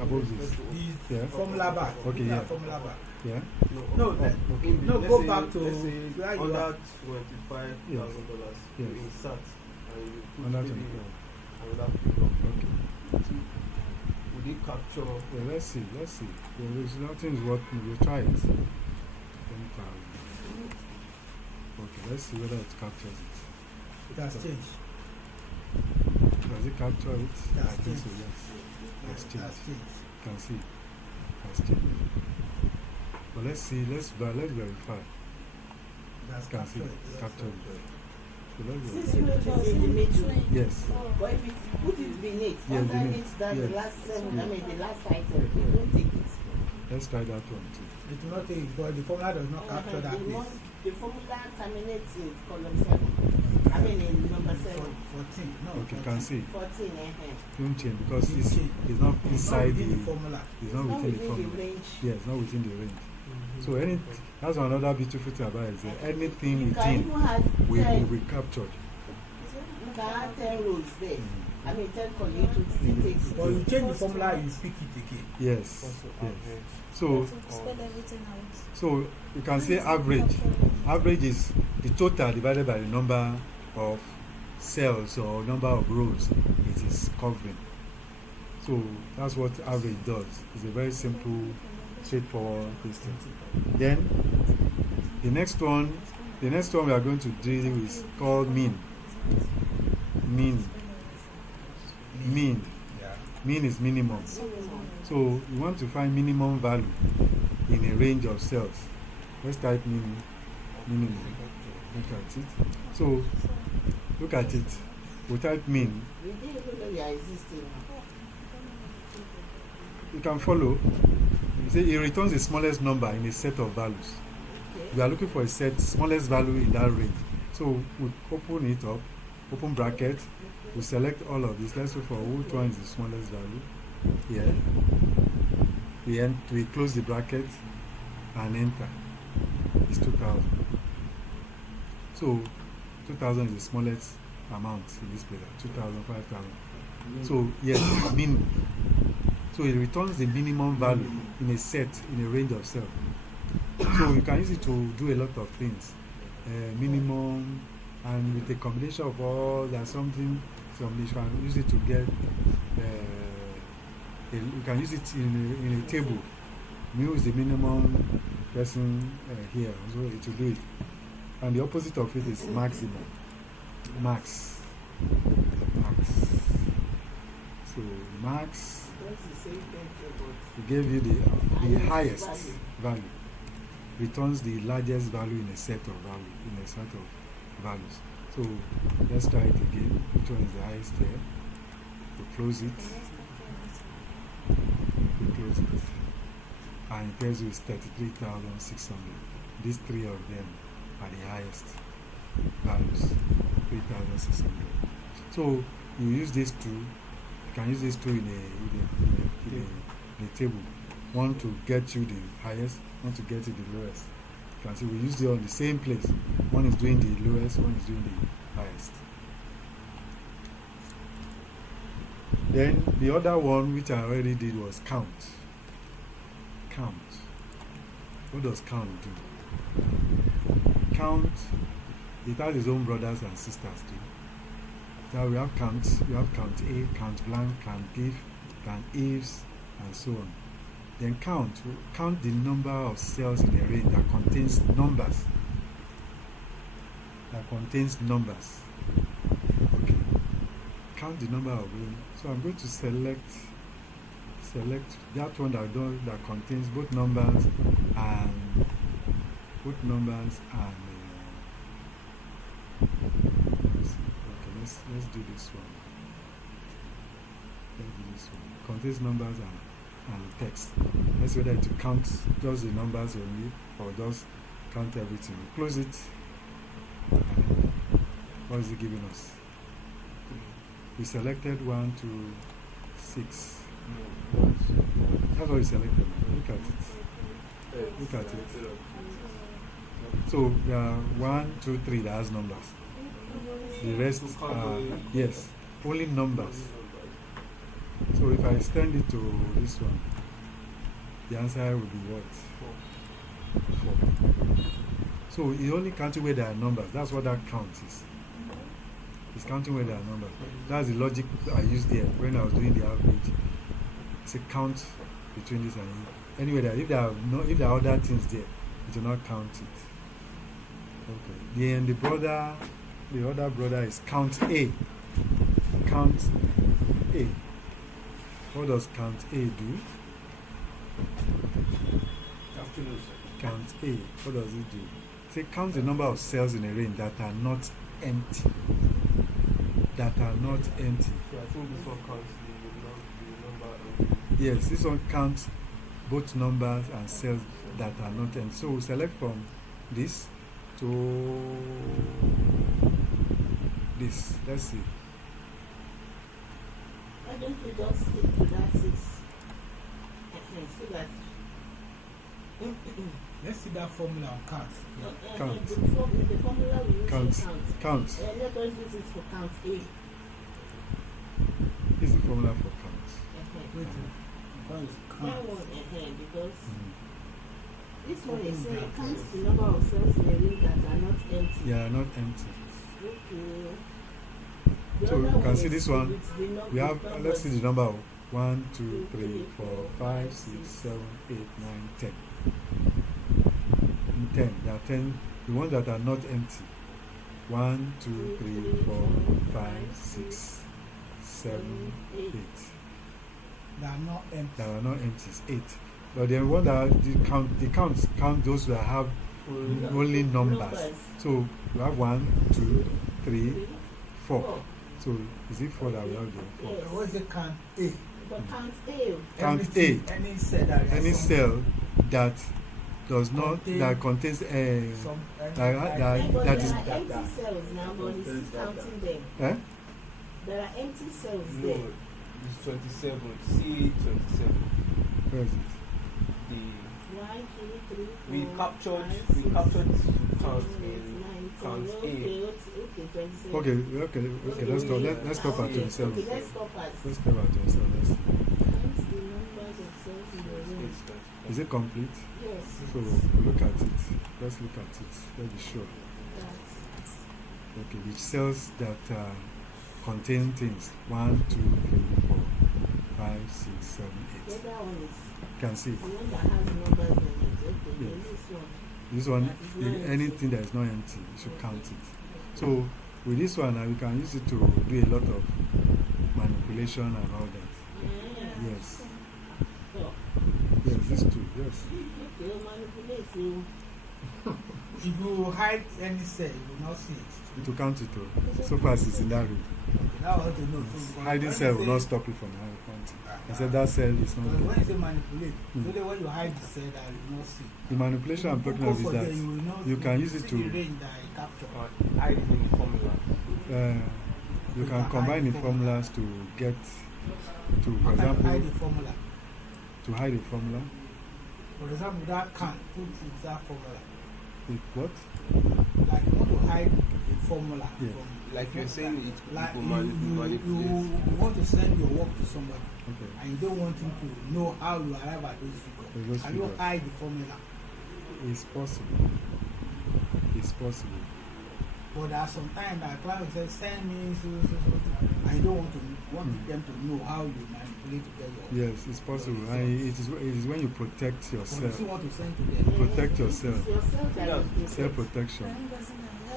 above this. The Yeah. formula bar. Okay, yeah. Formula bar. Yeah. No, Okay. no, let's go say, back to let's say where you under are. $25,000, Yes. you insert and you put Under maybe 25. another figure. Okay. Would it capture? Yeah, let's see. Well, there's nothing is what we'll try it. 10,000. Okay, let's see whether it captures it. It has changed. Does it capture it? That's I think so, changed. yes. It's It has changed. changed. You can see. It has changed. But let's see, let's verify. It has You can see captured it. it. Captured it. So let's Since verify. you put it in the middle, Yes. but if you put it beneath, Yes, under beneath. it, that's Yes. the last 7, Yes. I mean the last item, it won't take it. Let's try that one too. It will not take it because the formula does not capture that place. The formula terminates in column 7. I mean in number 7. 14. No. Okay, you can see. 14, Don't change because Don't it's change. not It's not inside within the the. formula. It's not Not within the within the formula. range. Yeah, it's not within the range. So that's another beautiful thing about it. Is that anything You can within even have will 10, be captured. you can have 10 rows there. Mhm. I mean 10 columns, it will still take it. But you change the formula, you pick it again. Yes. Also Yes. average. So Spell everything out. so you can say average. Average is the total divided by the number of cells or number of rows it is covering. So that's what average does. It's a very simple, straightforward question. Then the next one we are going to do is called mean. Mean Yeah. mean is minimum. So you want to find minimum value in a range of cells. Let's type minimum. Look at it. So look at it. We type mean. We didn't even know you are existing. You can follow. You see, it returns the smallest number in a set of values. We are looking for a set smallest value in that range. So we open it up, open bracket. We select all of this. Let's look for which one is the smallest value. Here. We close the bracket and enter. It's 2,000. So 2,000 is the smallest amount in this place. 2,000, 5,000. So yes, mean. So it returns the minimum value in a set in a range of cells. So you can use it to do a lot of things. minimum, and with a combination of all that something, you can use it to get. You can use it in a table. Mu is the minimum person here, so it will do it. And the opposite of it is maximum. Max. So max will give you the highest value. Returns the largest value in a set of values. So let's try it again. Which one is the highest here? We close it. And it tells you it's 33,600. These three of them are the highest values, 3,600. So you use these two. You can use these two in a table. One to get you the highest, one to get you the lowest. You can see we use it on the same place. One is doing the lowest, one is doing the highest. Then the other one which I already did was count. What does count do? Count, it has its own brothers and sisters too. So we have counts, we have count A, count blank, count if, count ifs, and so on. Then count the number of cells in a range that contains numbers. Okay. Count the number of range. So I'm going to select that one that contains both numbers and let's do this one. Contains numbers and text. Let's see whether to count just the numbers only or just count everything. Close it. What is it giving us? We selected 1, 2, 6. That's what we selected. Look at it. So there are 1, 2, 3 that has numbers. The rest are, yes, only numbers. So if I extend it to this one, the answer will be what? 4. So it's only counting where there are numbers. That's what that count is. It's counting where there are numbers. That's the logic I used there when I was doing the average. It's a count between this and it. Anyway, if there are other things there, it will not count it. Okay. Then the other brother is count A. Count A. What does count A do? Count A. What does it do? Say count the number of cells in a range that are not empty. So I think this one counts the number. Yes, this one counts both numbers and cells that are not empty. So we select from this to this. Let's see. Why don't you just stick to that 6? So that Let's see that formula on count. Count. The formula we use Count. for count. Count. Let us use it for count A. This is the formula for count. Wait, That count. one because this one is saying it counts the number of cells in a ring that are not empty. Yeah, not empty. Okay. The So other you can see is this one. with the We have, numbers. let's see the number. 1, 2, 3, 4, 5, 6, 7, 8, 9, 10. 10. There are 10. The ones that are not empty. 1, 2, 3, 4, 5, 6, 7, 8. They are not empty. That are not empty is 8. But the one that count those that have only numbers. So we have 1, 2, 3, 4. So is it 4 that we have there? 4. Yes. What is the count A? But count A. Count Everything, A. Any cell that has Any some- cell that does not that contains some that But is there are empty that. cells now, but it's counting them. There are empty cells No, there. it's 27. C 27. where is it? The 1, 2, 3, 4, we captured 5, we 6, captured 7, count 8, 9, 10. count A. Okay, 27. Okay, let's go. Let's stop at 27. Okay, let's stop at Let's stop at 27. Let's see. count the numbers of cells in the room. It's 25. Is it complete? Yes. So look at it. Let's look at it. Let's be sure. Okay, which cells that contain things 1, 2, 3, 4, 5, 6, 7, The 8. other one is Can see the it. one that has numbers in it. Okay, Yes. then this one. This one, That is not empty. anything that is not empty, you should count it. So with this one, we can use it to do a lot of manipulation and all that. Yeah. Yes, So, yes, these two, yes. okay, manipulate you. If you hide any cell, you will not see it. To count it, oh. So far as it's in that room. Okay, now I want to know. So because Hiding when cell you will say- not stop you from counting. I Ah, said that cell is because not when there. you say manipulate, Hmm. it's only when you hide the cell that you will not see. The manipulation I'm talking about is Focus that there, you will not you see- can use see it the to range that I capture. hide it in the formula. you can combine the formulas to get to, for How can you hide example, the formula? to hide a formula. For example, that can put it that formula. With what? Like you want to hide a formula Yeah. from Like you're saying, it like will you manipulate. want to send your work to somebody Okay. and you don't want him to know how you arrive at those figures. Those Can you figures. hide the formula? It's possible. It's possible. But there are some times that client says send me so and you don't want them to know how you manipulate to get your Yes, it's possible. And it is when you protect but you yourself. still want to send to them. Protect Yeah, yourself. It's yourself that Yeah. you protect. Self-protection.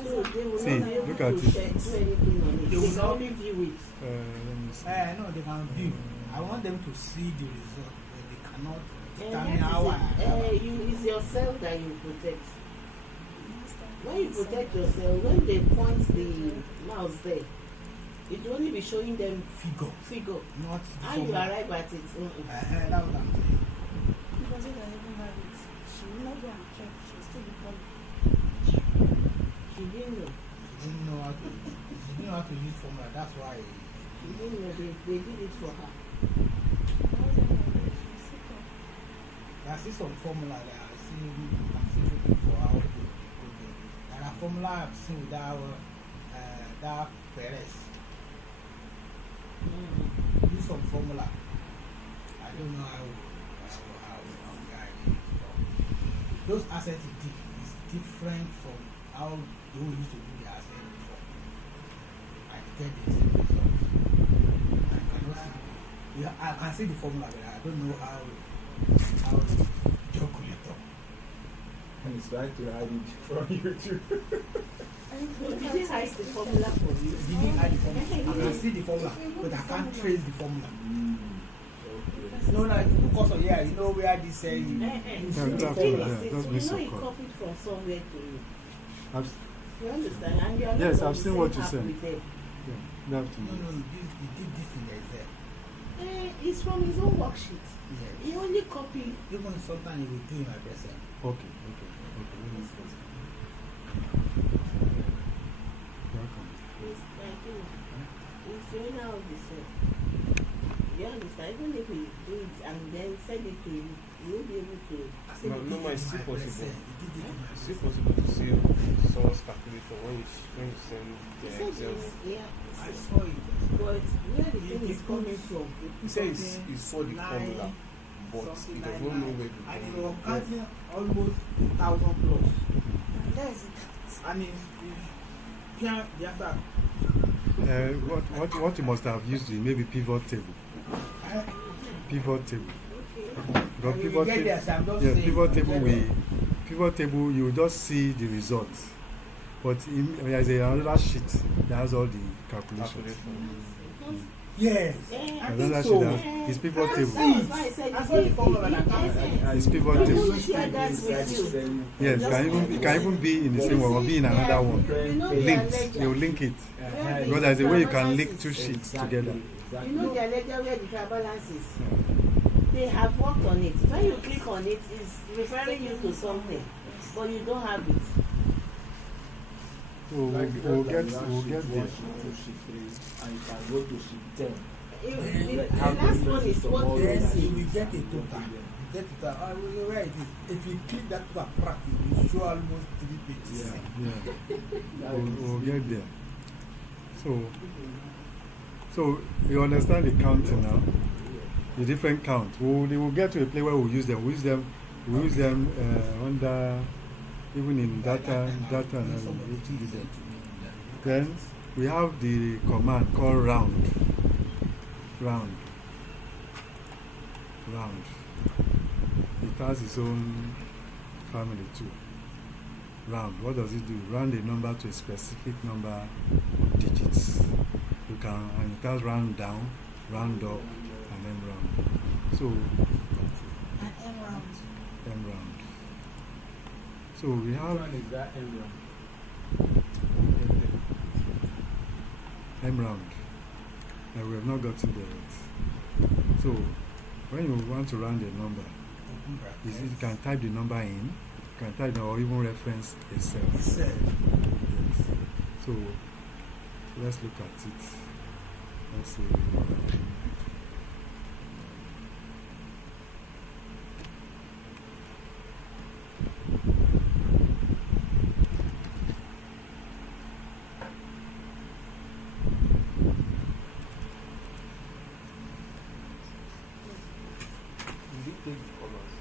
So they will See, not be able look to at it. do anything on it. They They will can not- only view it. Let me see. I know they can view. I want them to see the result, but they cannot determine that how is I it. It's yourself that you protect. When you protect yourself, when they point the mouse there, it will only be showing them figure. not the How you formula. arrive at it. That's what I'm saying. Because if I even have it, she will not go and check. She will still be calling. She didn't know. She didn't know how to use formula. That's why. She didn't know. They did it for her. I was like, she will sit up. I see some formula that I'm still looking for how to put them. And a formula I've seen with that Perez. Use some formula. I don't know how guy is from. Those assets is different from how they used to do the assets before. I get the same results. I cannot see. Yeah, I can see the formula, but I don't know how to calculate them. And it's trying to hide it from you too. So did they hide the formula for you? Didn't hide the formula. I can see the formula, but I can't trace the formula. No, because of yeah, you know where this The that's thing what- is, yeah, this, that's you Miss know he Okon. copied from somewhere to you. I've, You understand? And you are Yes, not on I've the seen same what you app said. with them. yeah, you have to No, know. he did this in the Excel. It's from his own worksheet. Yes. He only copied. Even sometimes he will do in my present. Okay. Let me see. Welcome. It's like it's showing how this. You understand? Even if we do it and then send it to you, you will be able to. No, it's still possible. He did it in my It's still present. possible to see someone's calculator when you send He the said Excel. it's, yeah. I saw it. But where the thing is coming from. He said he saw the formula, but he does not know where And the he was formula. counting almost 1,000 plus. That is it. And it's can't the answer. What you must have used is maybe pivot table. Pivot table. Because We pivot get table. there, so I'm just Yeah, saying, pivot we table. get there. Pivot table. You will just see the results, but there's another sheet that has all the calculations. Yes. Yeah. I Another think sheet so. that it's pivot That table. was why I said I saw the formula that comes. It's pivot Don't table. you share that with you? Yes, it can even be in the same one or be in another one. You know their Linked. ledger. You link it Where the because there's a way you can link balances. two sheets together. You know their ledger where the trial balance is. They have worked on it. When you click on it, it's referring you to something, but you don't have it. So we'll get there. And you can go to sheet 10. The last one is what you Yes, you see. will get a total. You get it. You're right. If you click that to a practice, it will show almost 3 pages. Yeah, we'll get there. So you understand the counting now, the different count. We will get to a place where we use them. We use them under even in data and Somebody everything you do sent that. to me, Then we have the command called round. Round. Round. It has its own family too. Round. What does it do? Round a number to a specific number of digits. You can, and it has round down, round up, and then round. So And M round. M round. So we Which have one is that emblem? M round. And we have not gotten there yet. So when you want to round a number, open bracket. you can type the number in, you can type or even reference a cell. Cell. Yes. So let's look at it. Let's see. Did you take the colors?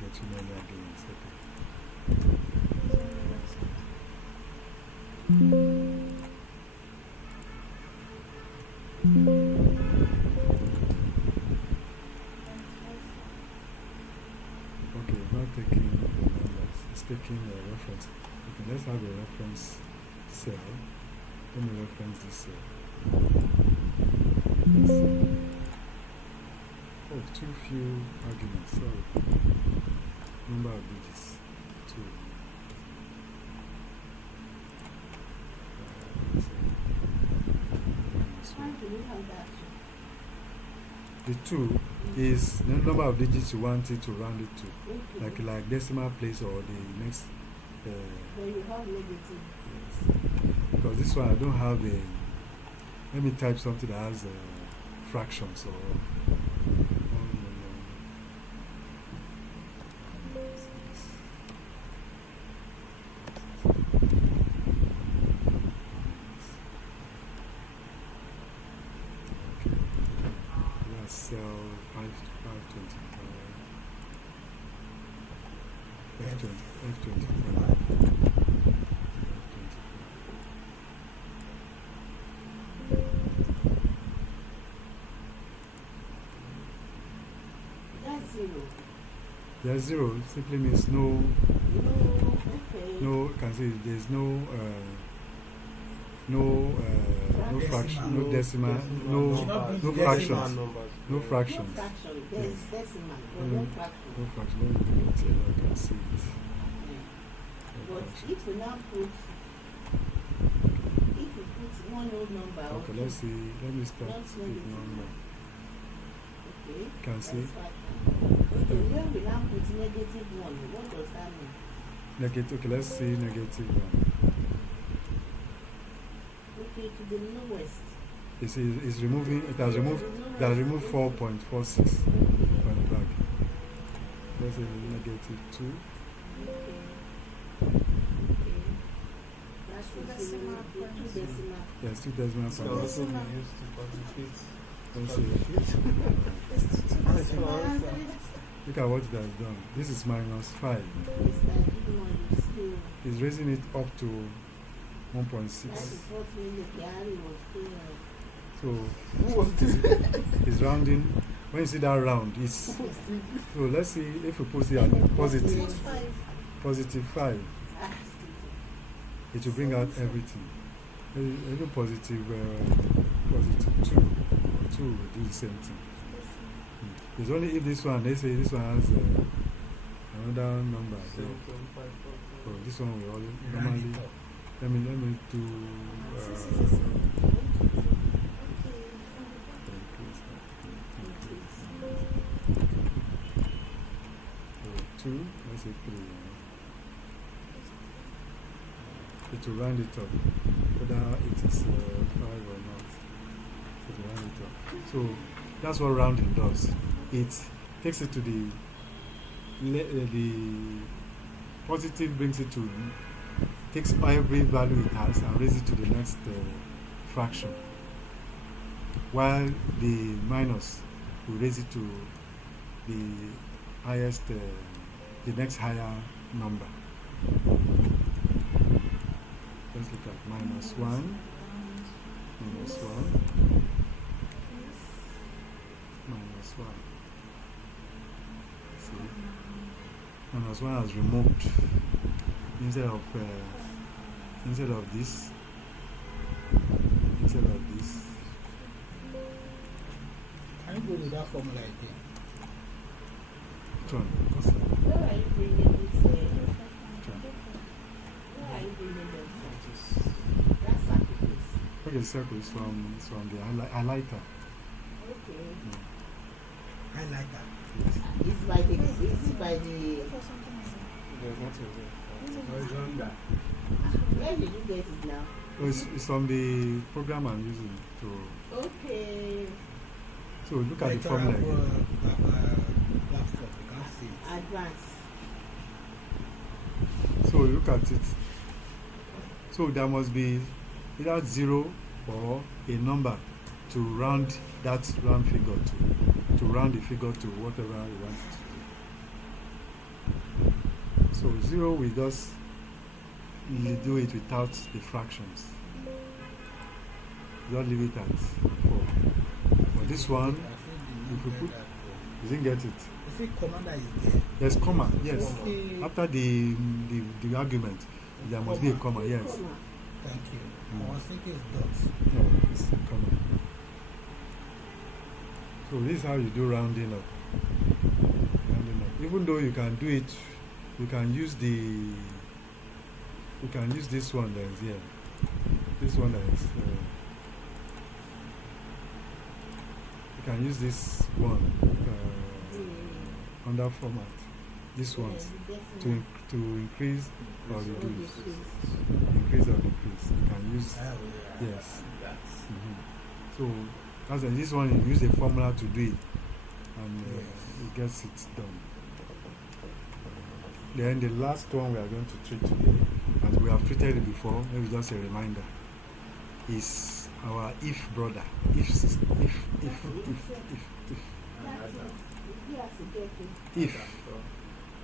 Get you many arguments. Okay. Okay, it's not taking the numbers, it's taking a reference. Okay, let's have a reference cell. Let me reference this cell. This cell. Oh, too few arguments, sorry. Number of digits, 2. This Why one. do we have that? The 2 is the number of digits you want it to round it to. Okay. Like decimal place or the next Then you have negative. yes. Because this one I don't have a, let me type something that has fractions or okay. That's cell 525. F25. That's 0. There's 0 simply means no, No, okay. no, can say there's no, no fraction, no decimal, no, numbers. no Decimal fractions, numbers. no No fractions, fraction. There's Yes. decimal, but no Mm. fraction. no fraction. Let me do it here, I can see it. Yeah. No But fraction. if you now put, if you put one whole number, Okay, let's see. Let me start Not with negative. number. Okay. Can see. That's fine. Okay, when we now put negative 1, what does that mean? Negative. Okay, let's see negative 1. Okay, to the lowest. You see, it's removing. It has removed. It has removed 4.46 Okay. from the back. Let's say negative 2. Okay. Okay. That's Two the decimal two points. decimal. Yes, 2 decimal It can points. also be used to conjugate. Let's see. It's two decimal. Look at what it has done. This is minus 5. It's like even when you still, It's raising it up to that 1.6. is what really Gary was doing. So it's rounding. When you see that round, it's so. Let's see if we put it at positive, Plus 5. positive 5. Ah, It will bring out everything. Even positive, positive 2. 2 will do the same thing. It's only if this one, they say this one has another number. So this one will always normally. Let me do. Two, let's say 3. It will round it up, whether it is 5 or not. It will round it up. So that's what rounding does. It takes it to the positive, brings it to, takes every value it has and raises it to the next fraction, while the minus will raise it to the highest, the next higher number. Let's look at minus 1, minus 1, minus 1. See, minus 1 has removed instead of this. Instead of this. Can you go to that formula again? Which one? Where are you bringing this? Which one? Where are you bringing this? That's sacrifice. Okay, the circle is from the highlighter. Okay. Highlighter. Yes. It's by the. There's nothing there. Horizontal. Where did you get it now? Oh, it's from the program I'm using to. Okay. So look at the formula again. Platform, you can't see it. Advance. So look at it. So there must be either 0 or a number to round that round figure to round the figure to whatever we want it to do. So 0 we just do it without the fractions. Just leave it at 4. For this one, if we put, you didn't get it. You see, commander is there. There's comma, yes. Okay. After the argument, there must be a comma, yes. Comma. Thank you. Mm. I was thinking it's dots. No, it's a comma. So this is how you do rounding up. Rounding up. Even though you can do it, you can use this one that is here. This one that is. You can use this one under format. This one to increase or reduce. Increase or decrease. You can use. Yes. So that's this one you use the formula to do it, and it gets it done. Then the last one we are going to treat today, as we have treated it before, maybe just a reminder, is our if brother. If.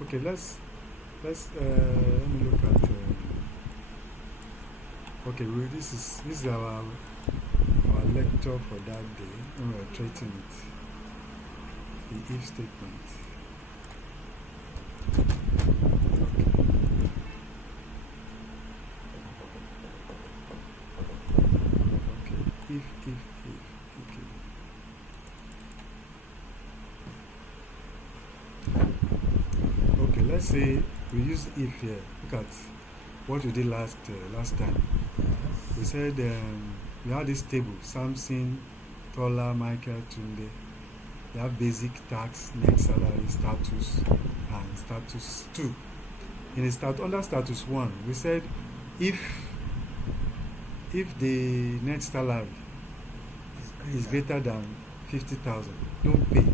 Okay, let's let me look at. Okay, this is our lecture for that day when we are treating it. The if statement. Okay. If. Okay, let's say we use if here. Look at what we did last time. We said we had this table: Samson, Tola, Michael, Tunde. They have basic tax, net salary, status, and status 2. Under status 1, we said if the net salary is greater than 50,000, don't pay.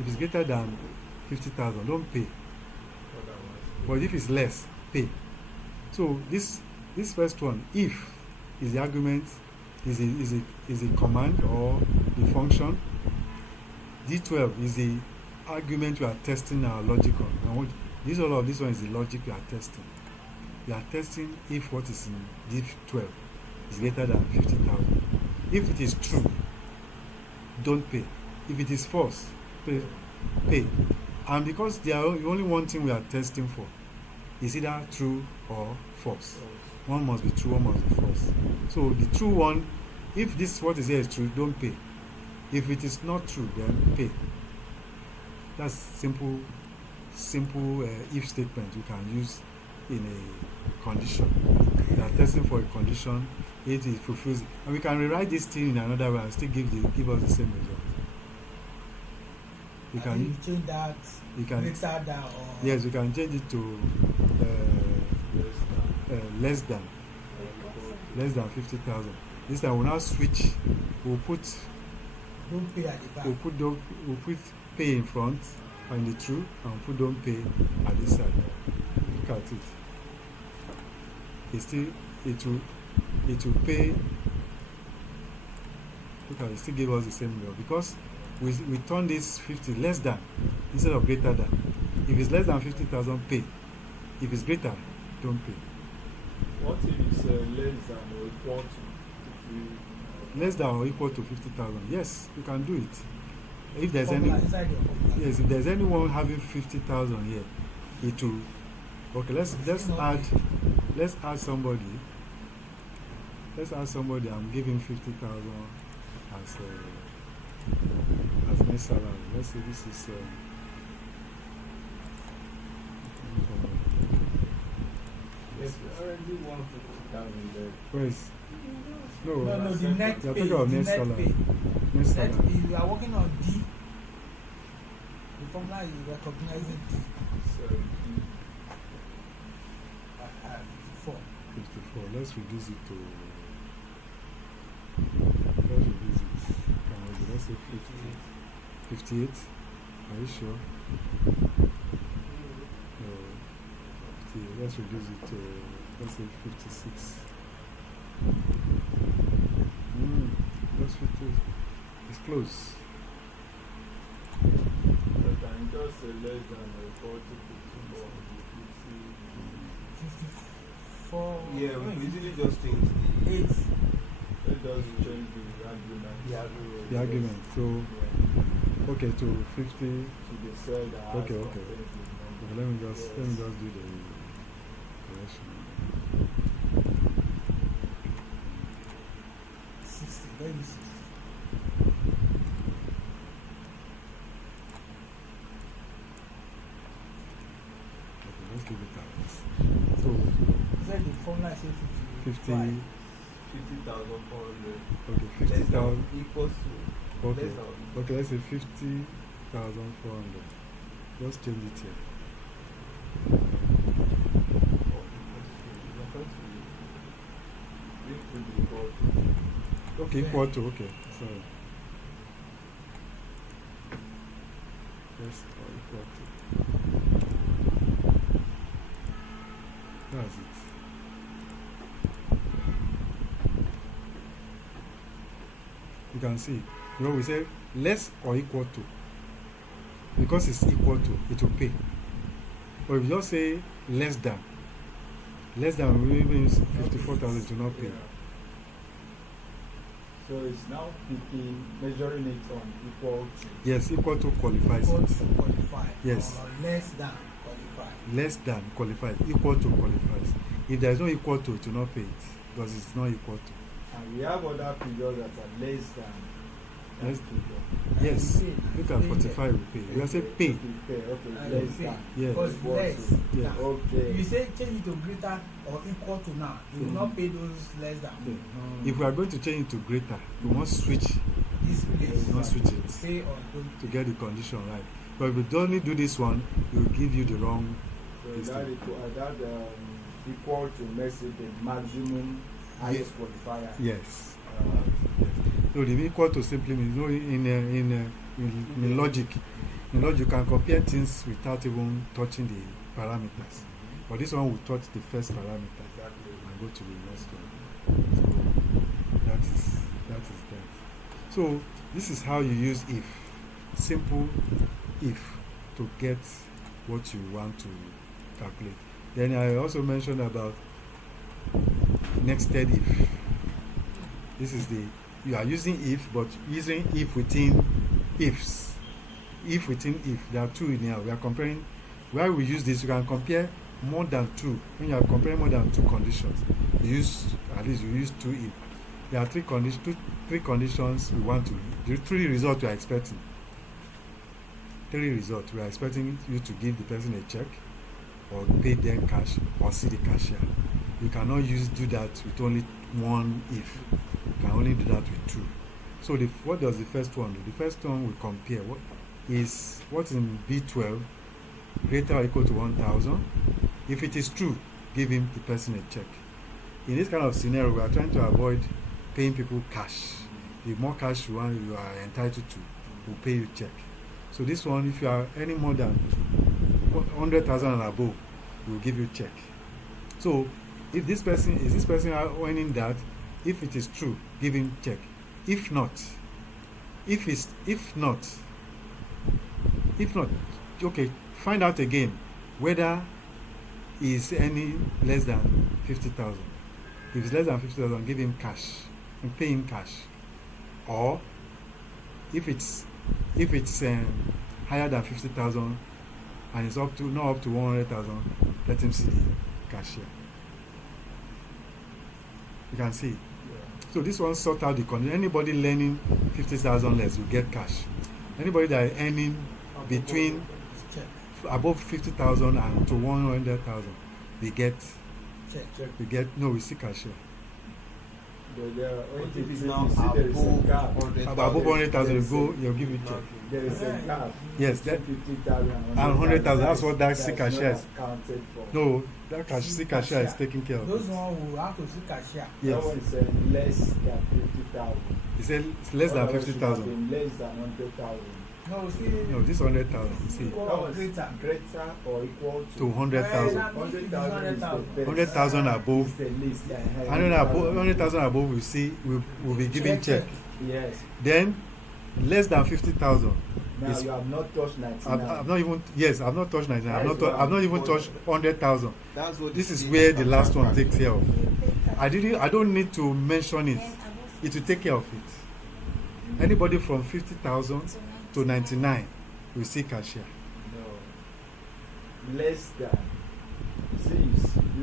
If it's greater than 50,000, don't pay. But if it's less, pay. So this first one, if is the argument, is a command or the function. D12 is the argument we are testing our logic on. And all of this one is the logic we are testing. We are testing if what is in D12 is greater than 50,000. If it is true, don't pay. If it is false, pay. And because there are only one thing we are testing for, is either true or false. One must be true, one must be false. So the true one, if this what is here is true, don't pay. If it is not true, then pay. That's simple if statement you can use in a condition. We are testing for a condition, it fulfills it. And we can rewrite this thing in another way and still give us the same result. You can change that. You can greater than or yes, you can change it to less than 50,000. This time we'll now switch. We'll put don't pay at the back. We'll put pay in front and the true, and put don't pay at this side. Look at it. It will pay. Look at it, still give us the same result because we turn this 50 less than instead of greater than. If it's less than 50,000, pay. If it's greater, don't pay. What if it's less than or equal to? If you, Less than or equal to 50,000. Yes, you can do it. If there's any, Formula inside your formula. yes, if there's anyone having 50,000 here, it will. Okay, let's add somebody. Let's add somebody. I'm giving 50,000 as my salary. Let's say this is. yes, we already 150,000 there. Where is? No, No, the net you're pay. talking about The net net salary. pay. Net Net, salary. if you are working on D, the formula is recognizing D. So, 54. 54. Let's reduce it to. Let's reduce it. Can we do? Let's say 50. 58. Are you sure? No. 50. Let's reduce it to. Let's say 56. That's 50. It's close. so can you just say less than or equal to 54? 54. Yeah, no, we easily just change the 8. Let us change the argument. The argument. So, Yeah. okay, to 50. To the cell that has Okay, okay. contains the number. Okay, let me just do the correction. 60. Let me 60. Okay, let's leave it at this. So, Is that the formula say 50. 50,400. Okay, Less 50,000. than equals to. Okay. Less than. Okay, let's say 50,400. Just change it here. Okay, Yeah. equal to, okay, sorry. Yes, equal to. That's it. You can see, we say less or equal to. Because it's equal to, it will pay. But if you just say less than really means 54,000 to not pay. Yeah. So it's now picking, measuring it on equal to. Yes, equal to qualifies Equal it. to qualify. Yes. Or less than qualify. Less than qualifies, equal to qualifies. If there is no equal to, it will not pay it because it's not equal to. And we have other figures that are less than that Less- figure. Yes, And pay. look at Pay 45 we pay. We are saying pay. Okay, okay, And less pay. than. Yeah. Because Equal less. to. Yeah. than. Okay. If you say change it to greater or equal to now, you will Mm. not pay those less than. Yeah. Mm. If we are going to change it to greater, we must switch This place. we must switch it Pay or don't to pay. get the condition right. But if we only do this one, it will give you the wrong. So This that thing. equal to message the maximum highest qualifier. Yes. Uh, Yes. So the equal to simply means in logic. In logic, you can compare things without even touching the parameters. But this one will touch the first parameter exactly. and go to the next one. So that is that. So this is how you use if. Simple if to get what you want to calculate. Then I also mentioned about nested if. This is you are using if, but using if within ifs. If within if. There are two in here. We are comparing. Where we use this, you can compare more than two. When you are comparing more than two conditions, you use two if. There are three conditions we want to. The three results we are expecting. Three results we are expecting you to give the person a check, or pay them cash, or see the cashier. You cannot do that with only one if. You can only do that with two. So what does the first one do? The first one we compare what's in B12 greater or equal to 1,000. If it is true, give him the person a check. In this kind of scenario, we are trying to avoid paying people cash. The more cash you are entitled to, we'll pay you check. So this one, if you are any more than 100,000 and above, we'll give you check. So if this person is earning that, if it is true, give him check. If not, if not, okay, find out again whether is any less than 50,000. If it's less than 50,000, give him cash and pay him cash. Or if it's higher than 50,000 and it's not up to 100,000, let him see the cashier. You can see. So this one sort out the condition. Anybody learning 50,000 less, you get cash. Anybody that is earning between above 50,000 and to 100,000, we get Check. we see cashier. What if it's now there is a gap. Above 100,000, you'll give it check. There is a gap. Yes, that 50,000 and 100,000. That's what that see that's cashier not is. accounted for. No, that see cashier is taking care of Those it. one will have to see cashier. That Yes, one is less than 50,000. he said it's less than Otherwise, it should have 50,000. been less than 100,000. No, see. No, this 100,000. See, Equal That or was greater. greater or equal to 100,000. 100,000 is the best. 100,000 above. Is the least. 100,000 above, we see will be giving check. Yes. Then less than 50,000. Now It's- you have not touched 99. I've not even I've not touched 99. That is I've not even touched 100,000. That's what This the is thing where the can last one practice. takes care of. I don't need to mention it. Then above It will take care of it. Anybody from 50,000 to 99 will see cashier. No. Less than. See,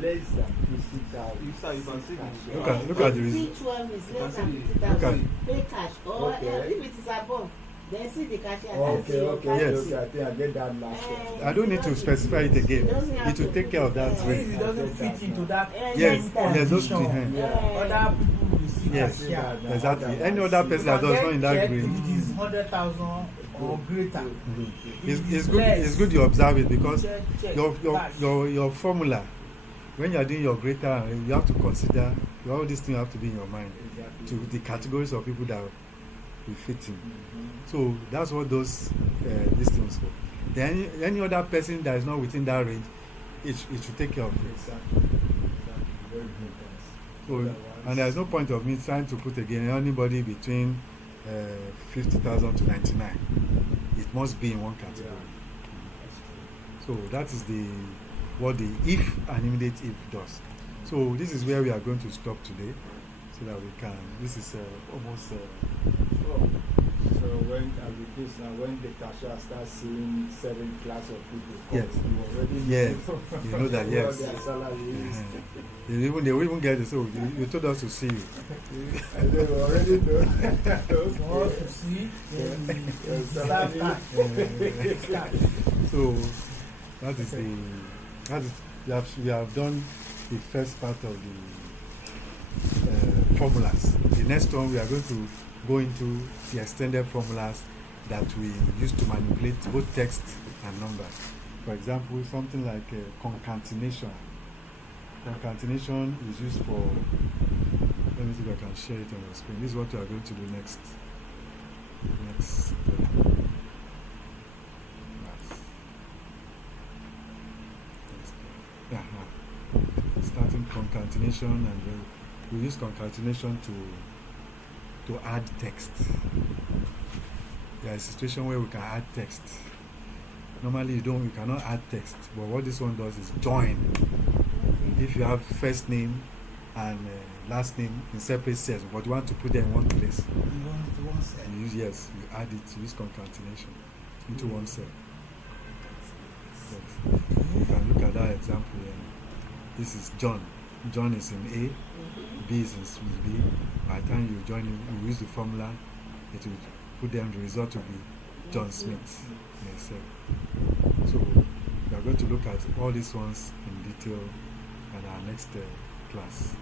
less than 50,000. You can see the- Look at the If reason. each one is less than Look at 50,000, pay cash. Or Okay. if it is above, then see the cashier. and Okay, see your okay, cash. Yes. okay. I think I get that last one. I don't need to specify it again. It will take care of that Since way. it doesn't fit into that Yes, condition, yes, those behind. other people will see Yes. cashier. Exactly. Any other person that does not in that Check grade. if it is 100,000 or greater. Mhm. If It's it good. less, It's good you observe it because check, cash. your formula, when you are doing your greater, you have to consider all these things have to be in your mind Exactly. to the categories of people that will fit in. Mhm. So that's what those these things for. Then any other person that is not within that range, it should take care of it. Exactly. Very good. So and there's no point of me trying to put again anybody between 50,000 to 99. It must be in one category. So that is what the if and immediate if does. So this is where we are going to stop today, so that we can. This is almost. So when with this now, when the cashier starts seeing certain class of people, Yes. you already Yes. You know that, what yes. their salary is. They will even get it. So you told us to see you. And they already know. For us to see, then we start cash. Cash. So that is we have done the first part of the formulas. The next one we are going to go into the extended formulas that we use to manipulate both text and numbers. For example, something like concatenation. Concatenation is used for. Let me see if I can share it on the screen. This is what we are going to do next. Starting concatenation, and we use concatenation to add text. There is a situation where we can add text. Normally you cannot add text, but what this one does is join. If you have first name and last name in separate cells, but you want to put them in one place, You want cell. you add it, you use concatenation into one cell. Yes. You can look at that example here. This is John. John is in A, B is in B. By the time you join it, you use the formula, it will put them, the result will be John Smith in a cell. So we are going to look at all these ones in detail in our next class.